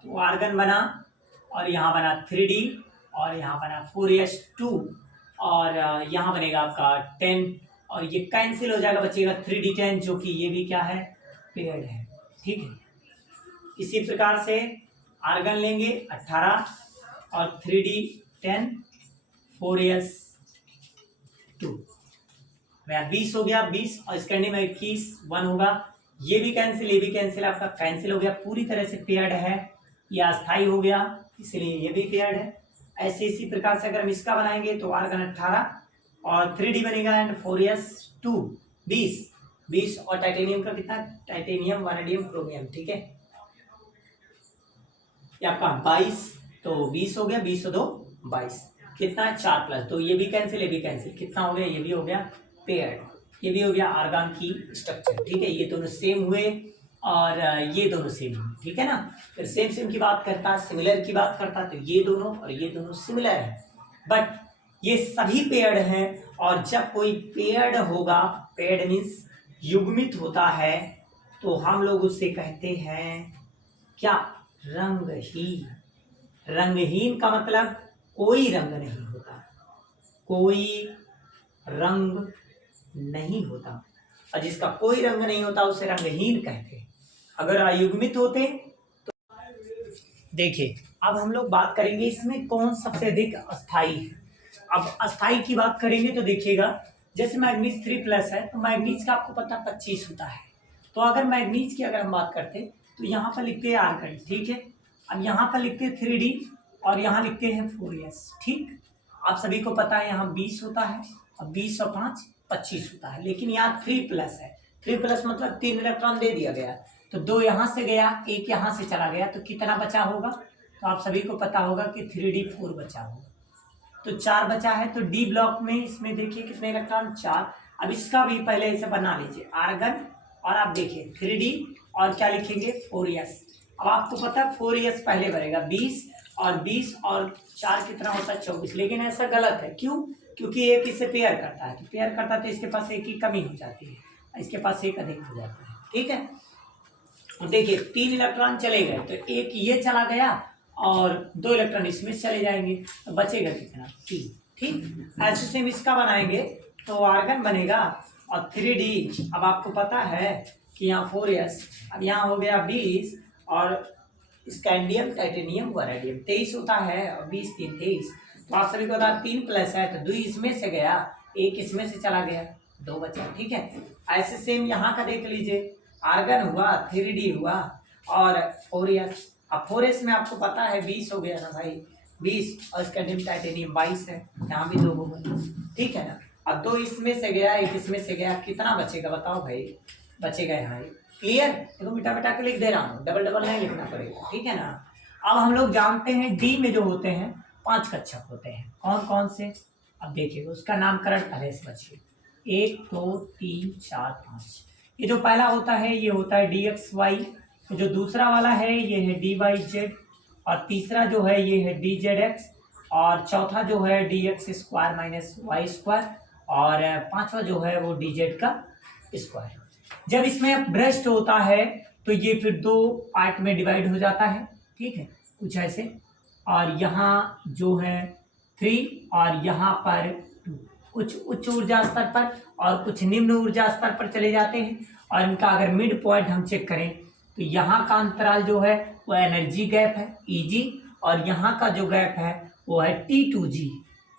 तो आर्गन बना और यहाँ बना 3D और यहाँ बना 4s2 और यहाँ बनेगा आपका 10, और ये कैंसिल हो जाएगा, बचेगा 3D10 जो कि ये भी क्या है, पेयर्ड है, ठीक है। इसी प्रकार से आर्गन लेंगे 18 और 3D10 4s2 20 हो गया, 20 और इसके अंडे में 21 1 होगा, ये भी कैंसिल, ये भी कैंसिल, आपका कैंसिल हो गया, पूरी तरह से पेयर्ड है, ये अस्थाई हो गया इसलिए ये भी पेयर्ड है। ऐसे इसी प्रकार से अगर हम इसका बनाएंगे तो आर्गन 18 और 3D बनेगा एंड 4s2 20 और टाइटेनियम का कितना, टाइटेनियम वैनेडियम क्रोमियम, ठीक है, ये आपका 22, तो 20 हो गया, 20 और 2 22, कितना 4 प्लस 2, ये भी कैंसिल, ये भी कैंसिल, कितना हो गया, ये भी हो गया पेयर्ड, ये भी हो गया आर्गन की स्ट्रक्चर, ठीक है। ये दोनों सेम हुए और ये दोनों सेम हुए, ठीक है ना। फिर सेम की बात करता, सिमिलर की बात करता, तो ये दोनों और ये दोनों सिमिलर है, बट ये सभी पेयर्ड हैं, और जब कोई पेयर्ड होगा, पेयर्ड मीन्स युग्मित होता है, तो हम लोग उससे कहते हैं क्या, रंगहीन। रंगहीन का मतलब कोई रंग नहीं होता, कोई रंग नहीं होता, और जिसका कोई रंग नहीं होता उसे रंगहीन कहते हैं। अगर अयुग्मित होते तो देखिए, अब हम लोग बात करेंगे इसमें कौन सबसे अधिक अस्थाई है। अब अस्थाई की बात करेंगे तो देखिएगा, जैसे मैग्नीज 3+ है, तो मैग्नीज का आपको पता 25 होता है, तो अगर मैग्नीज की अगर हम बात करते तो यहाँ पर लिखते हैं आर्गन, ठीक है। अब यहाँ पर लिखते हैं 3D और यहाँ लिखते हैं 4s, ठीक। आप सभी को पता है यहाँ 20 होता है, अब 20 और 5 25 होता है, लेकिन यहाँ 3+ है, 3+ मतलब 3 इलेक्ट्रॉन दे दिया गया, तो 2 यहाँ से गया, 1 यहाँ से चला गया, तो कितना बचा होगा, तो आप सभी को पता होगा कि 3D4 बचा होगा, तो 4 बचा है। तो डी ब्लॉक में इसमें देखिए कितने इलेक्ट्रॉन, 4। अब इसका भी पहले इसे बना लीजिए, आर्गन, और आप देखिए 3D और क्या लिखेंगे 4s। अब आपको पता है 4s पहले बनेगा, 20 और 4 कितना होता है 24, लेकिन ऐसा गलत है, क्यों, क्योंकि एक इससे पेयर करता है, तो पेयर करता है तो इसके पास एक की कमी हो जाती है, इसके पास एक अधिक हो जाता है, ठीक है। और देखिए 3 इलेक्ट्रॉन चले गए, तो एक ये चला गया और 2 इलेक्ट्रॉन इसमें चले जाएंगे, तो बचेगा कितना 3, ठीक। ऐसे सेम इसका बनाएंगे तो आर्गन बनेगा और 3D, अब आपको पता है कि यहाँ 4s, अब यहाँ हो गया 20 और स्कैंडियम टाइटेनियम वैनेडियम 23 होता है, और 20 3 23, तो आप सभी को पता 3+ है, तो 2 इसमें से गया, 1 इसमें से चला गया, 2 बचा, ठीक है। ऐसे सेम यहाँ का देख लीजिए, आर्गन हुआ, 3D हुआ और 4s, अब 4s में आपको पता है 20 हो गया ना भाई, 20 और स्कैंडियम टाइटेनियम 22 है, यहाँ भी 2 होगा, ठीक है ना। अब 2 इसमें से गया, 1 इसमें से गया, कितना बचेगा बताओ भाई, बचेगा यहाँ, क्लियर। देखो मिटा मिटा के लिख दे रहा हूँ, डबल डबल नहीं लिखना पड़ेगा, ठीक है ना। अब हम लोग जानते हैं डी में जो होते हैं 5 कक्षक होते हैं, कौन कौन से, अब देखिए उसका नामकरण पहले से बचिए, 1 2 3 4 5। ये जो पहला होता है ये होता है dxy, जो दूसरा वाला है ये है dyz, और तीसरा जो है ये है dzx, और चौथा जो है dx² - y², और पांचवा जो है वो dz का स्क्वायर। जब इसमें ब्रेस्ट होता है तो ये फिर 2 पार्ट में डिवाइड हो जाता है, ठीक है, कुछ ऐसे, और यहाँ जो है 3 और यहाँ पर 2, कुछ उच्च ऊर्जा स्तर पर और कुछ निम्न ऊर्जा स्तर पर चले जाते हैं, और इनका अगर मिड पॉइंट हम चेक करें तो यहाँ का अंतराल जो है वो एनर्जी गैप है Eg, और यहाँ का जो गैप है वो है T2G,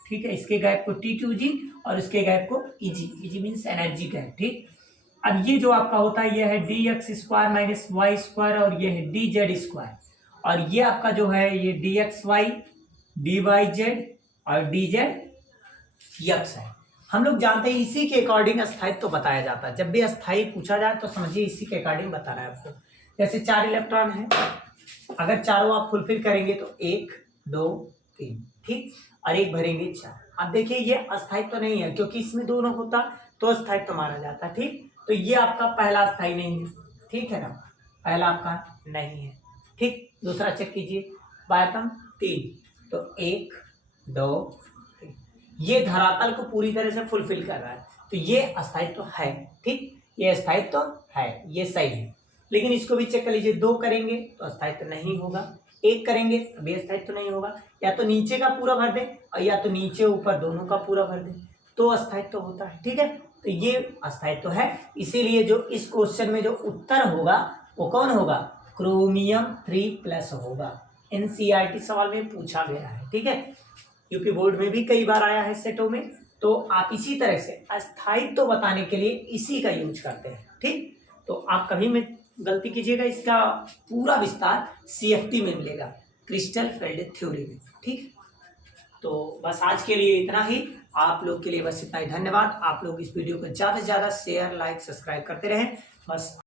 ठीक है, इसके गैप को T2G और इसके गैप को Eg मीन्स एनर्जी गैप, ठीक। अब ये जो आपका होता है ये है dx² - y², और ये है dz², और ये आपका जो है ये dxy dyz और dzx है। हम लोग जानते हैं इसी के अकॉर्डिंग अस्थायित्व तो बताया जाता है, जब भी अस्थायी पूछा जाए तो समझिए इसी के अकॉर्डिंग बता रहा है आपको। जैसे 4 इलेक्ट्रॉन है, अगर चारों आप फुलफिल करेंगे तो 1 2 3, ठीक, और एक भरेंगे 4। अब देखिए ये अस्थायित्व तो नहीं है, क्योंकि इसमें दोनों होता तो अस्थायित्व तो माना जाता, ठीक। तो ये आपका पहला अस्थायी नहीं है, ठीक है ना, पहला आपका नहीं है, ठीक। दूसरा चेक कीजिए, बायतम 3, तो 1 2 3, ये धरातल को पूरी तरह से फुलफिल कर रहा है, तो ये अस्थायित्व तो है, ठीक, ये अस्थायित्व तो है, ये सही है। लेकिन इसको भी चेक कर लीजिए, 2 करेंगे तो अस्थायित्व तो नहीं होगा, 1 करेंगे तो भी अस्थायित्व तो नहीं होगा, या तो नीचे का पूरा भर दे और या तो नीचे ऊपर दोनों का पूरा भर दे तो अस्थायित्व तो होता है, ठीक है। तो ये अस्थायित्व तो है, इसीलिए जो इस क्वेश्चन में जो उत्तर होगा वो कौन होगा, क्रोमियम 3+ होगा। एनसीईआरटी सवाल में पूछा गया है, ठीक है, यूपी बोर्ड में भी कई बार आया है सेटों में। तो आप इसी तरह से अस्थायित्व तो बताने के लिए इसी का यूज करते हैं, ठीक। तो आप कभी में गलती कीजिएगा, इसका पूरा विस्तार सीएफटी में मिलेगा, क्रिस्टल फील्ड थ्योरी में, ठीक। तो बस आज के लिए इतना ही, आप लोग के लिए बस इतना ही। धन्यवाद। आप लोग इस वीडियो को ज़्यादा से ज़्यादा शेयर, लाइक, सब्सक्राइब करते रहें बस।